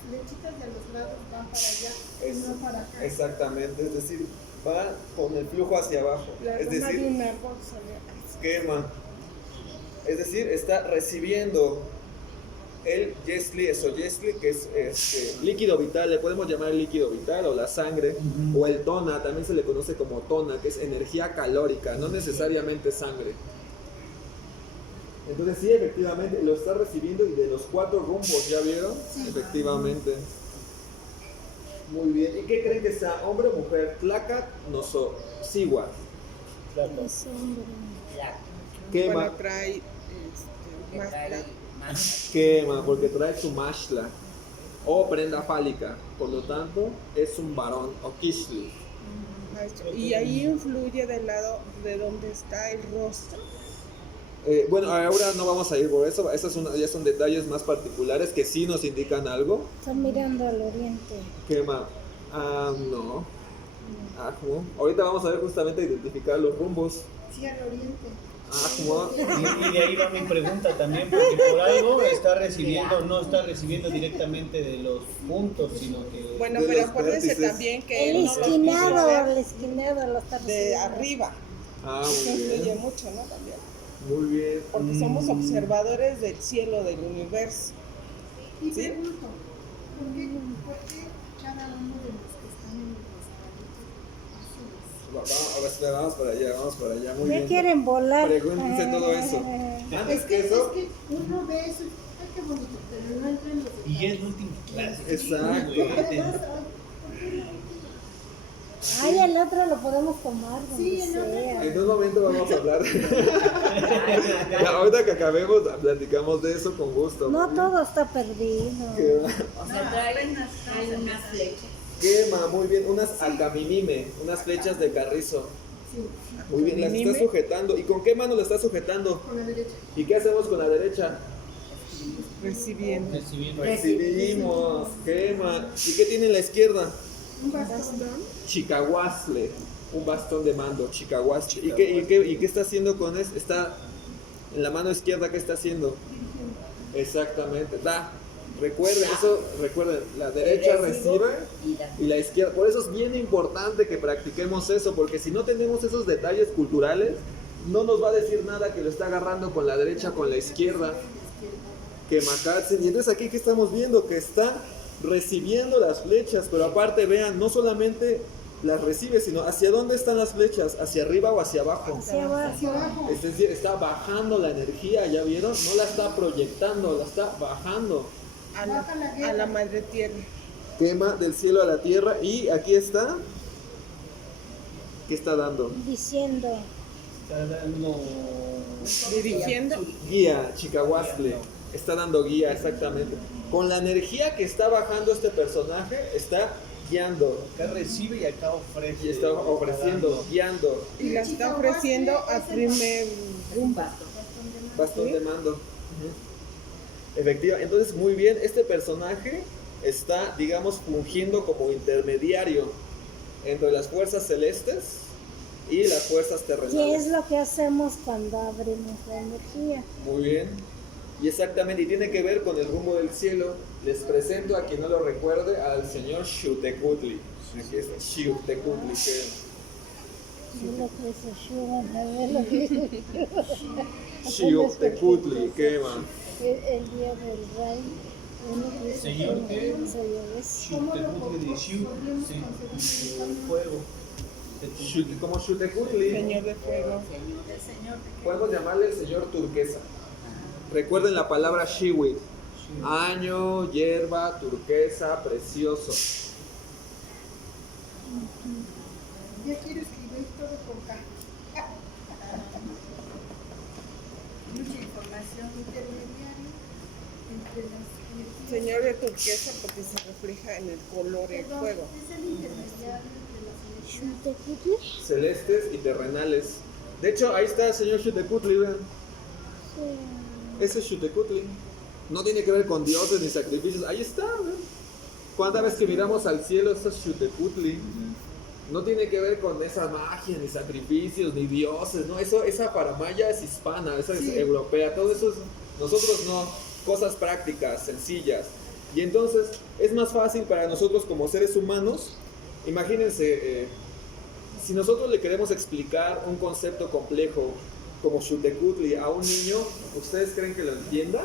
flechitas de los lados van para allá, no para acá. Exactamente, es decir, va con el flujo hacia abajo. La Es rama de decir, un árbol sale. quema. Es decir, está recibiendo el yesli, que es líquido vital, le podemos llamar el líquido vital o la sangre, o el tona, también se le conoce como tona, que es energía calórica, no necesariamente sangre. Entonces sí, efectivamente, lo está recibiendo y de los 4 rumbos, ¿ya vieron? Sí. Efectivamente. Muy bien. ¿Y qué creen que sea? ¿Hombre o mujer? Tlacat, noso, siwa. Es hombre. La Quema. Bueno, trae que más trae más. Quema, porque trae su mashla o prenda fálica, por lo tanto es un varón o kishli. y ahí influye del lado de donde está el rostro. Bueno, ahora no vamos a ir por eso, esos ya son detalles más particulares que sí nos indican algo. Están mirando al oriente. Quema, no. Ajo. Ahorita vamos a ver justamente identificar los rumbos. Sí, al oriente. Ajo. Y de ahí va mi pregunta también, porque por algo está recibiendo, no está recibiendo directamente de los puntos, sino que... Bueno, De pero los acuérdense vértices. también que El él no lo puede ver esquinado lo está de recibiendo. arriba. Muy Influye bien. mucho, ¿no? También. Muy bien. Porque somos observadores del cielo, del universo. Y ¿Sí? pregunto, ¿por qué cada uno de los que están en los azules? Vamos para allá, muy Ya bien. quieren volar. Pregúntense todo eso. Antes Es que que eso, uno ve eso, ay, qué bonito, pero no entra en los detalles. Y es la última clase. exacto. Ay, el otro lo podemos tomar donde Sí, el otro sea. En un momento vamos a hablar. Ya, ahorita que acabemos, platicamos de eso con gusto. No todo está perdido. O sea, trae unas flechas. Quema, muy bien, unas alcaminime, unas flechas de carrizo. Sí, Muy bien, las está sujetando. ¿Y con qué mano la está sujetando? con la derecha. ¿Y qué hacemos con la derecha? Recibiendo. Recibimos, quema. ¿Y qué tiene en la izquierda? Un bastón. Chicahuasle, un bastón de mando, chicahuasle. ¿Y qué está haciendo con eso? Está en la mano izquierda, ¿qué está haciendo? Exactamente, recuerden eso, la derecha recibe y la izquierda. Por eso es bien importante que practiquemos eso, porque si no tenemos esos detalles culturales, no nos va a decir nada que lo está agarrando con la derecha, con la izquierda. Que Makatsen. Y entonces aquí que estamos viendo que está recibiendo las flechas, pero aparte vean, no solamente las recibe, sino hacia dónde están las flechas, hacia arriba o hacia abajo. Hacia abajo. Es decir, está bajando la energía, ¿ya vieron? No la está proyectando, la está bajando. A la madre tierra. Quema del cielo a la tierra y aquí está. ¿Qué está dando? Diciendo. Está dando... Dirigiendo. Guía, chicahuastle. Está dando guía, exactamente. Con la energía que está bajando este personaje, está guiando. Acá recibe y acá ofrece. Y está ofreciendo, guiando. Y la está ofreciendo al primer rumbo. Bastón de mando. Efectiva. Entonces, muy bien, este personaje está, digamos, fungiendo como intermediario entre las fuerzas celestes y las fuerzas terrenales. ¿Qué es lo que hacemos cuando abrimos la energía? Muy bien. Y exactamente, y tiene que ver con el rumbo del cielo. Les presento a quien no lo recuerde al señor Xiuhtecutli. Aquí está, Xiuhtecutli. Yo lo que es Shuban, a ver lo que Xiuhtecutli, ¿qué más? el día del rey. Uno que es Señor, ¿qué? ¿Cómo lo Xiuhtecuhtli de Xiu, sí, fuego. Como Xiuhtecutli, Señor de fuego. podemos llamarle el señor turquesa. Recuerden la palabra Shiwit. Año, hierba, turquesa, precioso. Yo quiero escribir todo con K. Mucha información. Intermediario entre las energías. Señor de turquesa porque se refleja en el color del Perdón, fuego. es el intermediario entre las energías. Xiuhtecutli. Celestes y terrenales. De hecho, ahí está el señor Xiuhtecutli, vean. Ese es Xiuhtecutli. No tiene que ver con dioses ni sacrificios. Ahí está, vean. Cada vez que miramos al cielo, eso es Xiuhtecutli. No tiene que ver con esa magia, ni sacrificios, ni dioses, ¿no? Esa paramaya es hispana, esa es europea, todo eso es, nosotros no, cosas prácticas, sencillas. Y entonces es más fácil para nosotros como seres humanos, imagínense, si nosotros le queremos explicar un concepto complejo como Xiuhtecutli a un niño, ¿ustedes creen que lo entienda?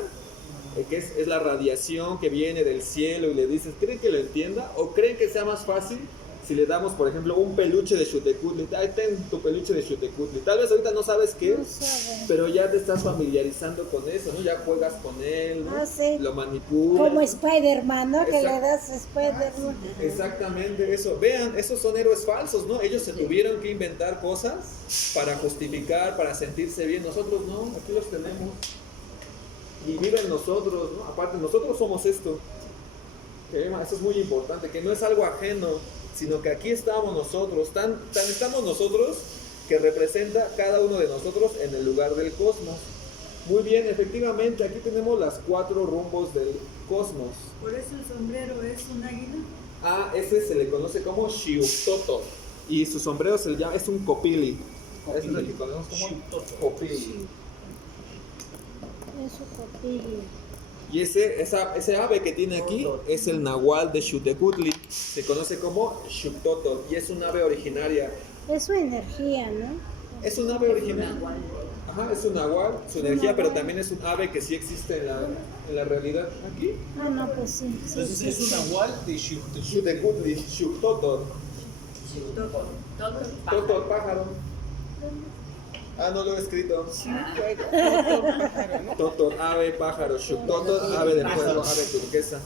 Que es la radiación que viene del cielo y le dices, ¿creen que lo entienda? ¿O creen que sea más fácil si le damos, por ejemplo, un peluche de Xiuhtecutli? Ahí ten tu peluche de Xiuhtecutli. Tal vez ahorita no sabes qué, No saben. pero ya te estás familiarizando con eso, ¿no? Ya juegas con él, ¿no? Ah, sí. Lo manipulas. Como Spider-Man, ¿no? Que le Exacto. das Spider-Man. Exactamente eso. Vean, esos son héroes falsos, ¿no? Ellos se tuvieron que inventar cosas para justificar, para sentirse bien. Nosotros no, aquí los tenemos. Y viven nosotros, ¿no? Aparte, nosotros somos esto. Eso es muy importante, que no es algo ajeno, sino que aquí estamos nosotros. Tan estamos nosotros que representa cada uno de nosotros en el lugar del cosmos. Muy bien, efectivamente, aquí tenemos las 4 rumbos del cosmos. Por eso el sombrero es un águila. A ese se le conoce como Xiuhtoto y su sombrero se le llama, es un copili. Ese es el que conocemos como copili. Eso, copillo. Y ese ave que tiene aquí es el nahual de Xiuhtecutli. Se conoce como Xiuhtoto y es un ave originaria. Es su energía, ¿no? Es un ave originaria. Ajá, es un nahual, su energía, pero también es un ave que sí existe en la realidad. Aquí. Ah, no, pues sí. sí, Entonces sí, es un sí. nahual de Xiuhtecutli. Xiuhtecutli, Xiuhtoto. Toto, pájaro. Ah, no lo he escrito. Fuego, fuego, pájaro, ¿no? Toto, ave, pájaro, Xiuhtoto, ave de fuego, ave turquesa.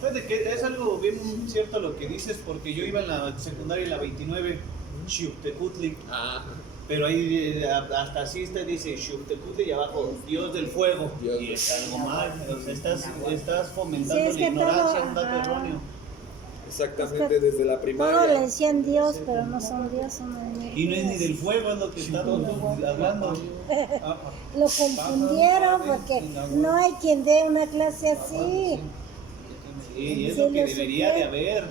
Fíjate que es algo bien cierto lo que dices, porque yo iba en la secundaria en la 29, Xiuhtecutli, Ah, pero ahí hasta así dice Xiuhtecutli y abajo Dios del fuego. Dios Y del es algo mal, o sea, estás fomentando Sí, es la que ignorancia, todo, un dato ajá. erróneo. exactamente desde la Todos le primaria. decían Dios, pero no son Dios, son Y no es ni energías. del fuego, es lo que estamos hablando. Lo confundieron porque no hay quien dé una clase así. Sí, y es Sí, lo que lo debería supe. de haber.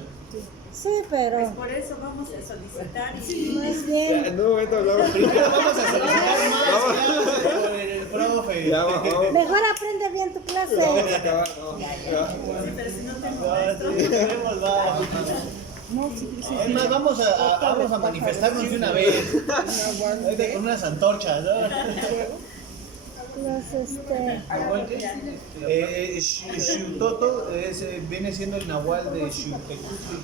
Sí, pero Por eso vamos a solicitar y más Ya, bien. en un momento hablamos. Primero vamos a solicitar más clases por el profe. Ya vamos, Mejor aprende bien tu clase. vamos a acabar. No, ya. sí, pero si no tengo Ah, maestro. sí, tenemos la- Es más, vamos a manifestarnos de una vez. Ahorita con unas antorchas, ¿no? Xiuhtoto viene siendo el nahual de Xiuhtecutli,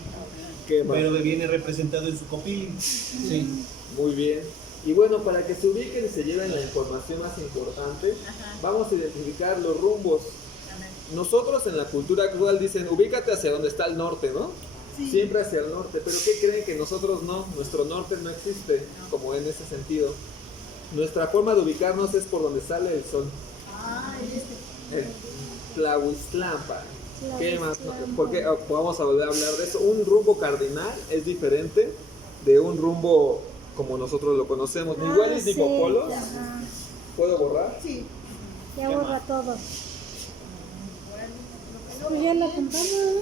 ¿Qué más? pero viene representado en su copili. Sí. Muy bien. Y bueno, para que se ubiquen y se lleven la información más importante, vamos a identificar los rumbos. Nosotros en la cultura actual dicen, ubícate hacia donde está el norte, ¿no? Siempre hacia el norte. Pero ¿qué creen? Que nosotros no, nuestro norte no existe como en ese sentido. Nuestra forma de ubicarnos es por donde sale el sol. El Tlahuiztlampa. ¿Qué más? Porque vamos a volver a hablar de eso. Un rumbo cardinal es diferente de un rumbo como nosotros lo conocemos. Igual es tipo polos. Ajá. ¿Puedo borrar? Sí. Ya borra todo. Pues ya lo apuntamos, ¿no?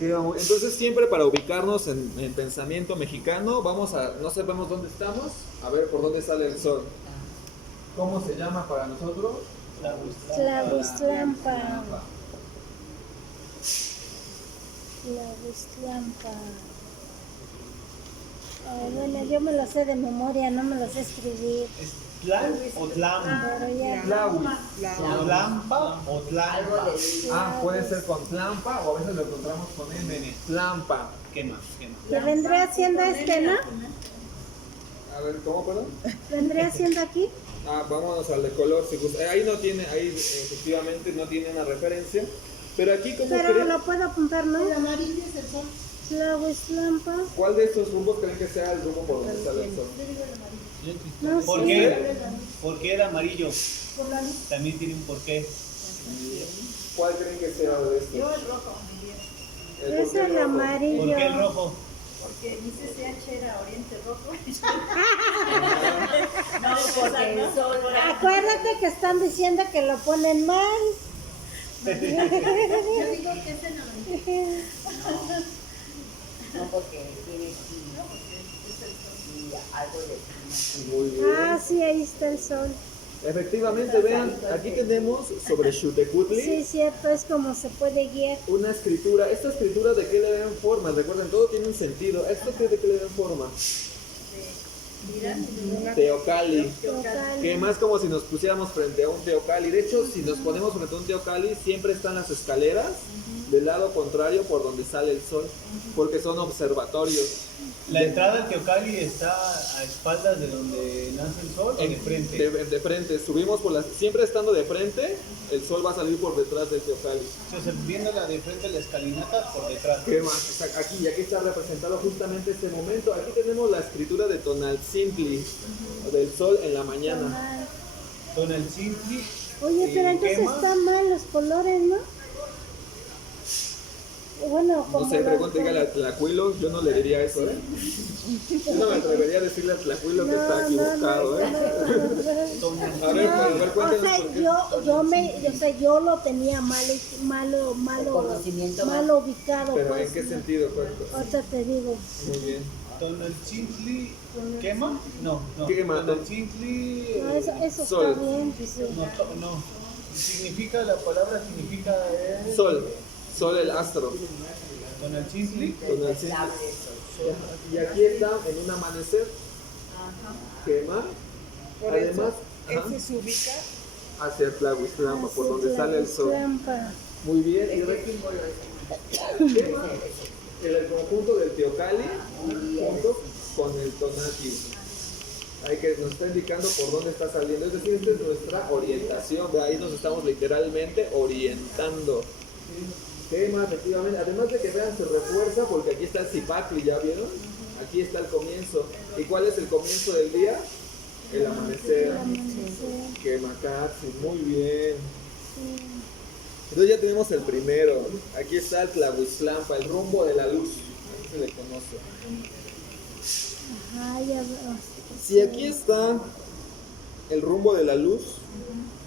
¿Entiendes? Entonces siempre para ubicarnos en pensamiento mexicano, no sabemos dónde estamos, a ver por dónde sale el sol. ¿Cómo se llama para nosotros? Tlahuistlampa. Tlahuistlampa. Bueno, yo me lo sé de memoria, no me lo sé escribir. ¿Es Tlan o Tlam? Pero ya. Tlahui. ¿Tlampa o Tlampa? Ah, puede ser con tlampa o a veces lo encontramos con M. Tlampa. Quema. ¿Qué vendría siendo no? A ver, ¿cómo, perdón? ¿Vendría siendo aquí? Ah, vámonos al de color, si gusta. Ahí no tiene, ahí efectivamente no tiene una referencia. Pero aquí, ¿cómo Pero creen? lo puedo apuntar, ¿no? El amarillo es el sol. Tlahuistlampa. ¿Cuál de estos rumbos creen que sea el rumbo por donde sale el sol? No ¿Por sé. qué? ¿Por qué el amarillo? Por la luz. También tiene un porqué. ¿Cuál creen que sea de estos? Yo el rojo, ¿por Es qué el rojo? amarillo. ¿Por qué el rojo? porque dice CH era Oriente Rojo. No, porque el sol Acuérdate que están diciendo que lo ponen mal. Yo digo que es en amarillo. no porque tiene y algo de Muy bien. Ah, sí, ahí está el sol. Efectivamente, vean, aquí tenemos sobre Xutecutli Sí, cierto, es como se puede guiar. una escritura. ¿Esta escritura de qué le dan forma? Recuerden, todo tiene un sentido. ¿Esto qué de qué le dan forma? Teocali. Que más como si nos pusiéramos frente a un teocali. De hecho, si nos ponemos frente a un teocali, siempre están las escaleras del lado contrario por donde sale el sol, porque son observatorios. ¿La entrada al Teocali está a espaldas de donde nace el sol o de frente? De frente, subimos por las, siempre estando de frente, el sol va a salir por detrás del teocali. O sea, viéndola de frente la escalinata por detrás. ¿Qué más? Aquí, y aquí está representado justamente este momento. Aquí tenemos la escritura de Tonaltzintli, del sol en la mañana. Tonaltzintli. Oye, pero ¿Y entonces qué más? están mal los colores, ¿no? Bueno, como No sé, pregunta, dígale a Tlacuilo, yo no le diría eso, ¿eh? Yo no me atrevería a decirle a Tlacuilo que está equivocado, ¿eh? A ver, O cuéntanos sea, por qué. yo lo tenía malo conocimiento ubicado. Pero pues, ¿en qué ¿no? sentido, cuento? Ahorita te digo. Muy bien. Tonaltzintli. ¿Quema? No. Quema. Tonaltzintli. No, eso Sol. está bien, pues, sí. No. Significa, la palabra significa. Sol, el astro. Tonaltzintli. Tonaltzintli. Y aquí está en un amanecer. Quema. Por Además, eso, ajá, ese se ubica hacia Tlahuistlampa, por Así, donde sale el sol. Tlahuistlampa. Muy bien. Y Quema en el conjunto del Teocali junto con el Tonati. Hay que nos está indicando por dónde está saliendo. Es decir, esta es nuestra orientación. De ahí nos estamos literalmente orientando. Quema, efectivamente. Además de que vean, se refuerza porque aquí está el Zipacli, ¿ya vieron? Aquí está el comienzo. ¿Y cuál es el comienzo del día? El amanecer. Quemacatzi, muy bien. Entonces ya tenemos el primero. Aquí está el Tlahuistlampa, el rumbo de la luz. Así se le conoce. Ajá, ya veo. Si aquí está el rumbo de la luz,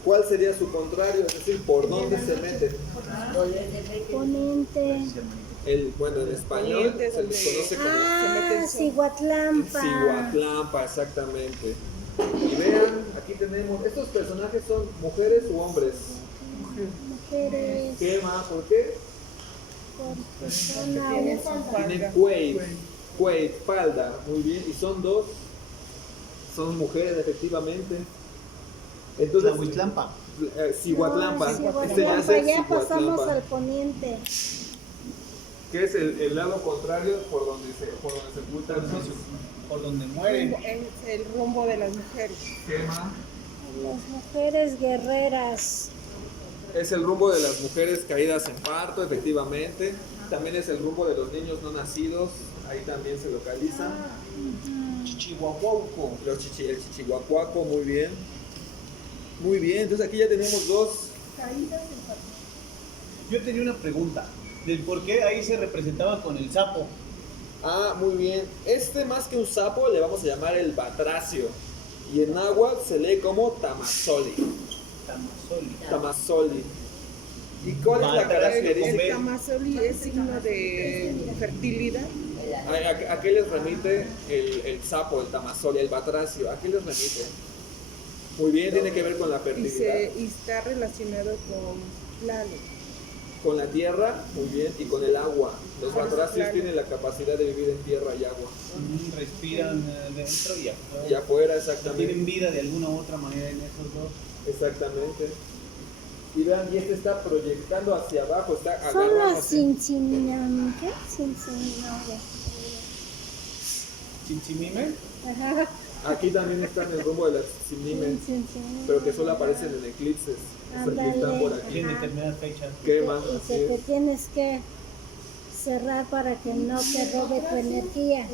¿cuál sería su contrario? Es decir, ¿por dónde se mete? Ponente. Bueno, en español Poniente, se les conoce como Ah, Cihuatlampa. Cihuatlampa, exactamente. Y vean, aquí tenemos, estos personajes son mujeres u hombres. Mujeres. ¿Qué más? ¿Por qué? Porque son tienen su Tienen falda. cueit, falda, muy bien, y son dos, son mujeres efectivamente. Entonces, Tlahuistlampa. Cihuatlampa, No, este ya es Cihuatlampa, el ya pasamos Cihuatlampa, al poniente. que es el lado contrario por donde se oculta el sol. Por donde mueren. Es el rumbo de las mujeres. ¿Qué más? Las mujeres guerreras. Es el rumbo de las mujeres caídas en parto, efectivamente. También es el rumbo de los niños no nacidos, ahí también se localiza. Chichihuahuauco. El chichihuacuaco, muy bien. Muy bien, entonces aquí ya tenemos dos. Yo tenía una pregunta. Del por qué ahí se representaba con el sapo. Ah, muy bien. Este más que un sapo le vamos a llamar el batracio. Y en náhuatl se lee como tamazoli. Tamazoli. ¿Y cuál es la Batracio, característica? El tamazoli es signo de fertilidad. ¿A qué les remite el sapo, el tamazoli, el batracio? ¿A qué les remite? Muy bien, tiene que ver con la y, fertilidad. y está relacionado con Tlaloc. Con la tierra, muy bien, y con el agua. Los Con batracios Tlaloc. tienen la capacidad de vivir en tierra y agua. Respiran dentro y afuera. Y afuera, Tienen exactamente. vida de alguna u otra manera en esos dos. Exactamente. Y vean, y este está proyectando hacia abajo, está Solo agarrándose. Cincinnati, ¿qué? Cincinnati. Chinchimime. Ajá. Aquí también está en el rumbo de las Cincinnati, Cincinnati. pero que solo aparecen en eclipses. O sea, que están por aquí. En determinadas fechas. ¿Qué más? Y Así que te es. tienes que cerrar para que no te robe tu energía.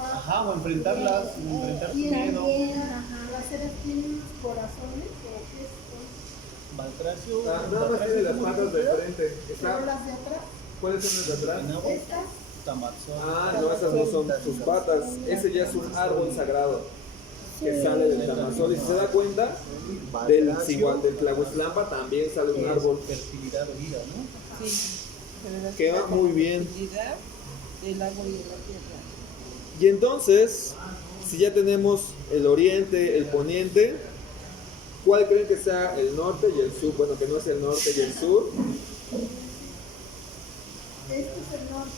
Ajá, o enfrentarlas, enfrentar tu Y miedo. También, ajá. ¿Las ceras tienen unos corazones o qué es? Baltracio. Nada más tiene las patas de frente. ¿Pero Está, las de atrás? ¿cuáles son las de atrás? Estas. Tamazón. Ah, no, esas no son sus patas. Ese ya es un árbol sagrado que sale del Tamazol. Y si se da cuenta, del Tlahuiztlampa también sale un árbol. Fertilidad de vida, ¿no? Sí. Que va muy bien. Fertilidad del agua y de la tierra. Y entonces, si ya tenemos el oriente, el poniente, ¿cuál creen que sea el norte y el sur? Bueno, que no es el norte y el sur. Este es el norte.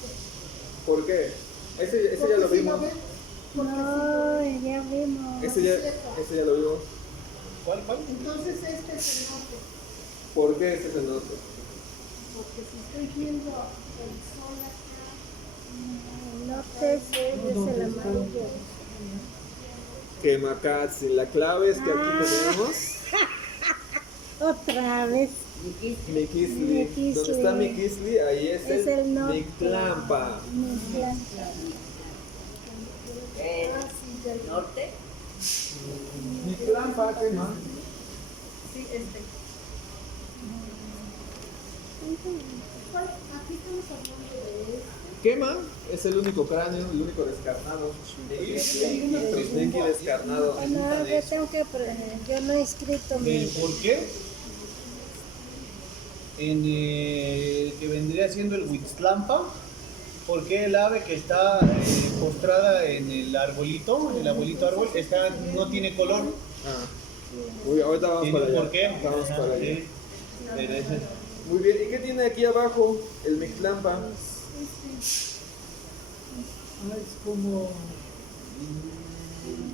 ¿Por qué? Ese ya Porque lo si vimos. ven, No, ya vimos. Ese ya lo vimos. ¿Cuál? entonces este es el norte. ¿Por qué ese es el norte? Porque si estoy viendo el sol acá, El norte es el amarillo. Que Macatzi. La clave es que aquí tenemos Otra vez. Miquisli. Miquisli. Donde está Miquisli, ahí es Es el norte. Mictlampa. Mictlán. norte. Mictlampa, ¿qué más? sí, este. ¿Cuál? Aquí estamos hablando de este. Quema es el único cráneo, el único descarnado. Trisneki descarnado. No, yo tengo que yo no he escrito mi. ¿Por qué? En el que vendría siendo el Huitztlampa, ¿por qué el ave que está postrada en el arbolito, el abuelito árbol, no tiene color? Ah. Uy, ahorita vamos ¿Tiene para allá. por qué? Vamos para allá. Sí. Pero ese- Muy bien, ¿y qué tiene aquí abajo el Mictlampa? Ah, es como.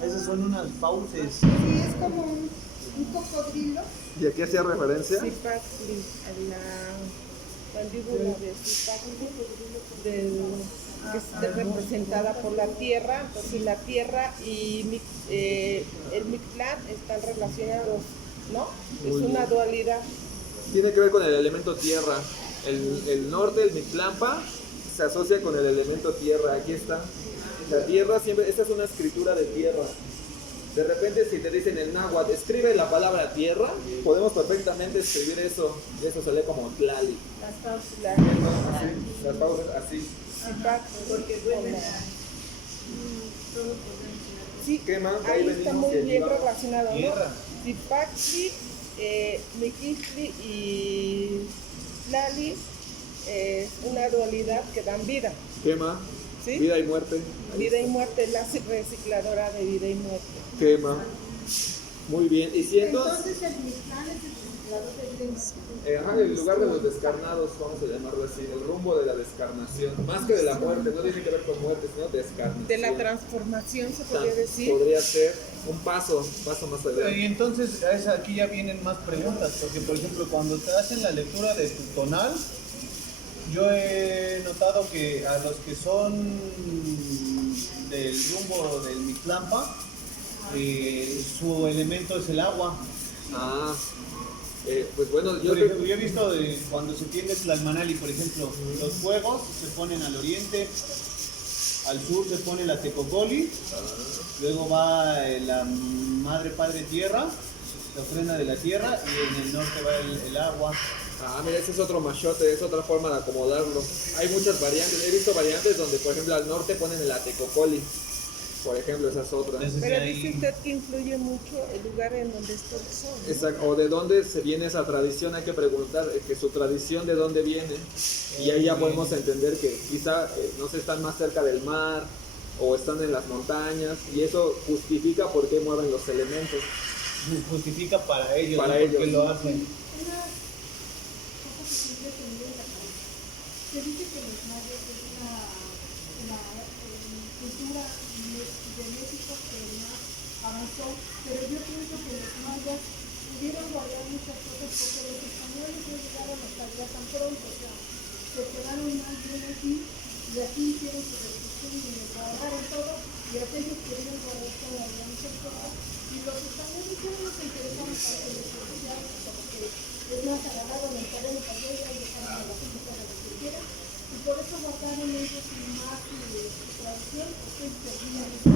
Esas son unas fauces. Sí, es como un cocodrilo. ¿Y aquí hacía referencia? Zipaxli, a la mandíbula de Zipaxli, que es representada por la tierra. Entonces la tierra y el Mictlán están relacionados, ¿no? Es Muy una bien. dualidad. Tiene que ver con el elemento tierra. El norte, el Mictlampa, se asocia con el elemento tierra. Aquí está. La tierra siempre, esta es una escritura de tierra. De repente si te dicen en náhuatl, escribe la palabra tierra, podemos perfectamente escribir eso. Y eso se lee como tlali. Las pausas, Así, las pausas así. porque duele. Sí, ¿Qué más? Ahí ahí venimos está muy y aquí bien vamos. relacionado, ¿no? Tierra. Zipaxli, Miquisli y Tlali es una dualidad que dan vida, Quema, ¿sí? vida y muerte. Ahí Vida y está. muerte, la recicladora de vida y muerte. Quema. Muy bien. Y si entonces, Entonces el Mictlán es el reciclador de bienes. ajá, el lugar de los descarnados, vamos a llamarlo así, el rumbo de la descarnación, más que de la muerte, no tiene que ver con muerte, sino descarnación. De la transformación se podría decir. Podría ser un paso más allá. Y entonces aquí ya vienen más preguntas, porque por ejemplo cuando te hacen la lectura de tu tonal, yo he notado que a los que son del rumbo del Mictlampa, su elemento es el agua. Ah, pues bueno, yo Por creo ejemplo, yo he visto cuando se tiende Tlalmanali, por ejemplo, los fuegos se ponen al oriente, al sur se pone la Tecocoli, luego va la Madre Padre Tierra, la ofrenda de la tierra, y en el norte va el agua. mira, ese es otro machote, es otra forma de acomodarlo. Hay muchas variantes, he visto variantes donde, por ejemplo, al norte ponen el Atecocoli, por ejemplo, esa es otra. Entonces, Pero ahí- dice usted que influye mucho el lugar en donde está el sol, ¿no? Exacto. O de dónde se viene esa tradición, hay que preguntar que su tradición de dónde viene. Y ahí ya podemos entender que quizá, no sé, están más cerca del mar o están en las montañas y eso justifica por qué mueven los elementos. justifica para ellos, Para ¿no? Porque ellos. lo hacen. Una cosa que siempre he tenido en la cabeza. Se dice que los mayas es la cultura de México que más avanzó, pero yo pienso que los mayas pudieron guardar muchas cosas porque los españoles no llegaron hasta allá tan pronto, o sea, se quedaron más bien aquí y aquí hicieron su restricción y les guardaron todo y aquellos querían guardar todas muchas cosas y los españoles ya no se interesaron para que les asociaran porque es más agarraron el terreno para allá y dejaron a la gente para lo que quiera y por eso guardaron ellos más su tradición porque ellos perdían esa.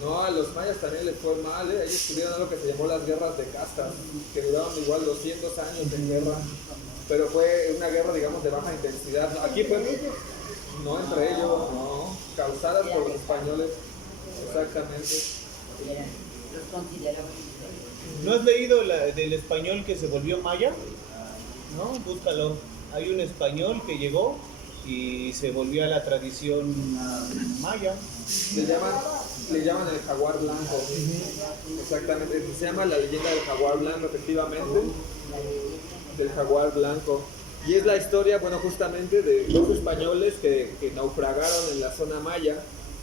No, a los mayas también les fue mal, ¿eh? Ellos tuvieron algo que se llamó las guerras de castas, que duraron igual 200 años en guerra, pero fue una guerra, digamos, de baja intensidad. Aquí fue, no entre ellos, no, causadas por los españoles, exactamente. Los consideramos. ¿No has leído la del español que se volvió maya? ¿No? Búscalo. Hay un español que llegó y se volvió a la tradición maya. Le llaman el jaguar blanco, exactamente, se llama la leyenda del jaguar blanco, efectivamente, del jaguar blanco. Y es la historia, bueno, justamente de dos españoles que naufragaron en la zona maya.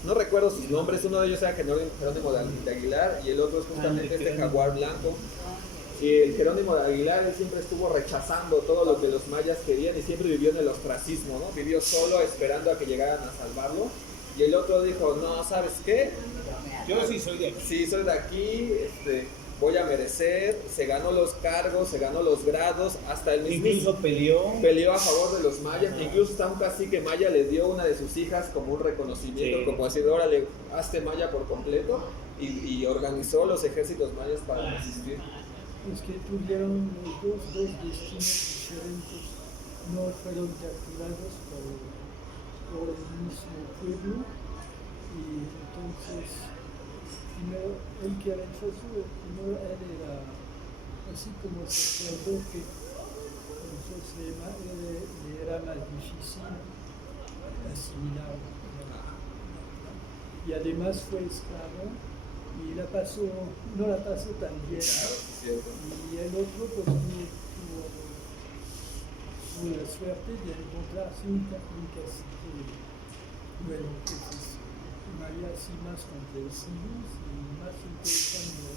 No recuerdo sus nombres, uno de ellos era Jerónimo de Aguilar y el otro es justamente este jaguar blanco. Y el Jerónimo de Aguilar, él siempre estuvo rechazando todo lo que los mayas querían y siempre vivió en el ostracismo, ¿no? Vivió solo esperando a que llegaran a salvarlo. Y el otro dijo, no, ¿sabes qué? Yo sí soy de aquí. Sí, soy de aquí, voy a merecer. Se ganó los cargos, se ganó los grados, hasta el mismo Incluso peleó. a favor de los mayas. Incluso hasta un cacique maya le dio una de sus hijas como un reconocimiento, Sí. como decir, órale, hazte maya por completo. Y organizó los ejércitos mayas para resistir. Es que tuvieron dos destinos diferentes, no fueron capturados por el mismo pueblo y entonces primero él que era el socio, primero él era así como sacerdote, entonces le era más difícil asimilar. Y además fue esclavo y no la pasó tan bien. Y el otro pues tuvo la suerte de encontrarse un cacique, bueno, pues María así más comprensibles y más interesante,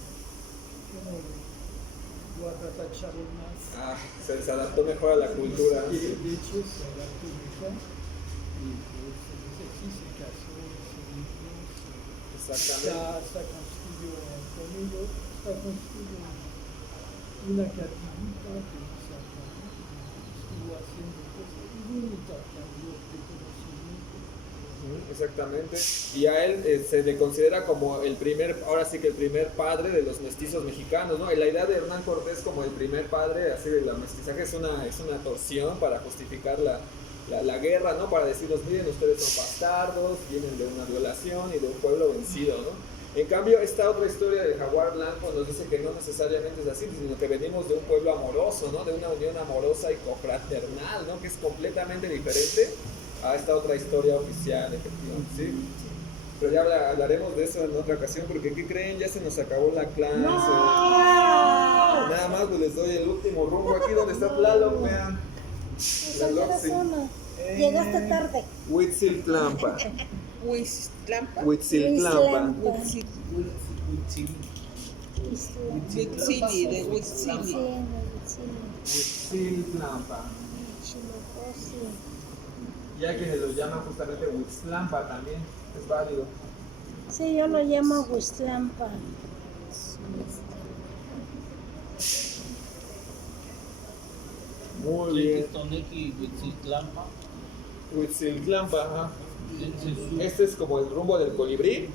como lo apapacharon más. Se adaptó mejor a la cultura. Y de hecho se adaptó mejor y pues así se casó, se vivió, Exactamente. está construyendo una capillita que estuvo haciendo cosas y un intercambio de conocimiento. Exactamente. Y a él se le considera como el primer, ahora sí que el primer padre de los mestizos mexicanos, ¿no? Y la idea de Hernán Cortés como el primer padre, así de la mestizaje, es una torsión para justificar la guerra, ¿no? Para decirles, miren, ustedes son bastardos, vienen de una violación y de un pueblo vencido, ¿no? En cambio, esta otra historia del jaguar blanco nos dice que no necesariamente es así, sino que venimos de un pueblo amoroso, ¿no? De una unión amorosa y cofraternal, ¿no? Que es completamente diferente a esta otra historia oficial, efectivamente, ¿sí? Pero ya hablaremos de eso en otra ocasión, porque ¿qué creen? Ya se nos acabó la clase. Nada más pues les doy el último rumbo aquí donde está Tlaloc, vean. Tlaloc, sí. Llegaste tarde. Huitziltlampa. Huitzlampa. Huitziltlampa. Huitzili, de Huitzili. Huitziltlampa. Y hay quienes lo llaman justamente Huitzlampa también, es válido. Sí, yo lo llamo Huitzlampa. Muy bien. Toneki, Huitziltlampa. Huitziltlampa, ajá. Este es como el rumbo del colibrí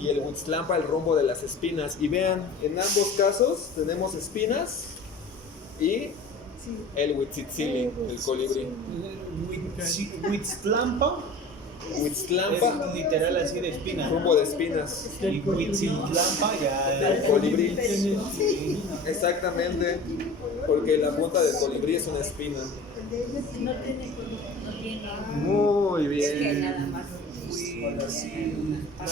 y el Huitzlampa el rumbo de las espinas. Y vean, en ambos casos tenemos espinas y el Huitzitzili, el colibrí. Huitzlampa Huitzlampa, es literal así de espinas. rumbo de espinas. Y Huitziltlampa ya El colibrí. Exactamente, porque la punta del colibrí es una espina. No tiene. Muy Es que bien. nada más. Huitziltlampa.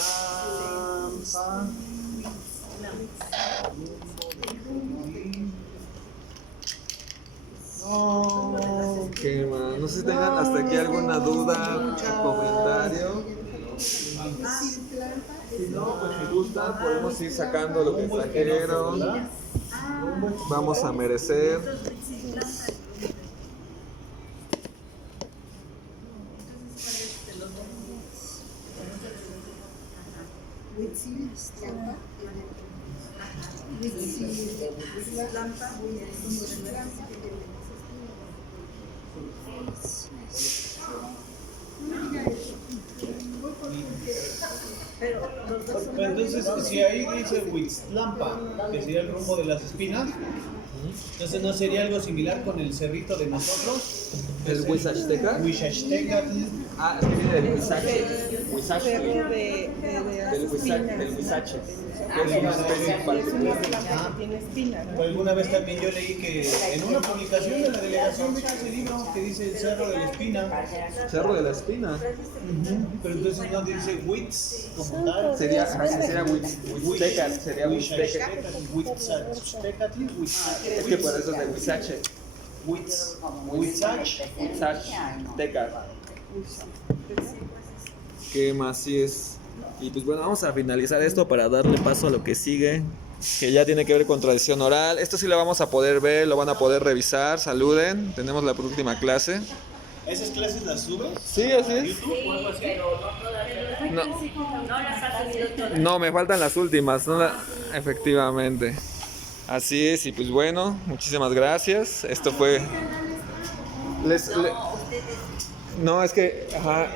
¿Qué más? No sé si tengan hasta aquí alguna duda o comentario. Si no, pues si gustan, podemos ir sacando lo que trajeron. Vamos a merecer. Pero entonces, si ahí dice Huitzlampa, que sería el rumbo de las espinas, entonces no sería algo similar con el cerrito de nosotros. ¿El Huizaxteca? Huixaxtecatl. Ah, es que viene del Huizache. Cerro de Del Huizache. Que es una especie en particular. tiene espinas, ¿no? Alguna vez también yo leí que en una publicación de la delegación de ese libro que dice el Cerro de la Espina, Cerro de la Espina. pero entonces no dice Huitz como tal. Sería Huitztecatl, sería Huitztecatl. Huitztecatl, Es que por eso es de Huizache. Huizaxtecatl. ¿Qué más? Sí es. Y pues bueno, vamos a finalizar esto para darle paso a lo que sigue, que ya tiene que ver con tradición oral. Esto sí lo vamos a poder ver, lo van a poder revisar. Saluden, tenemos la última clase. ¿Esas clases las subes? Sí, así es. No, no, me faltan las últimas, efectivamente. Así es, y pues bueno, muchísimas gracias. Esto fue... No, es que... Ajá.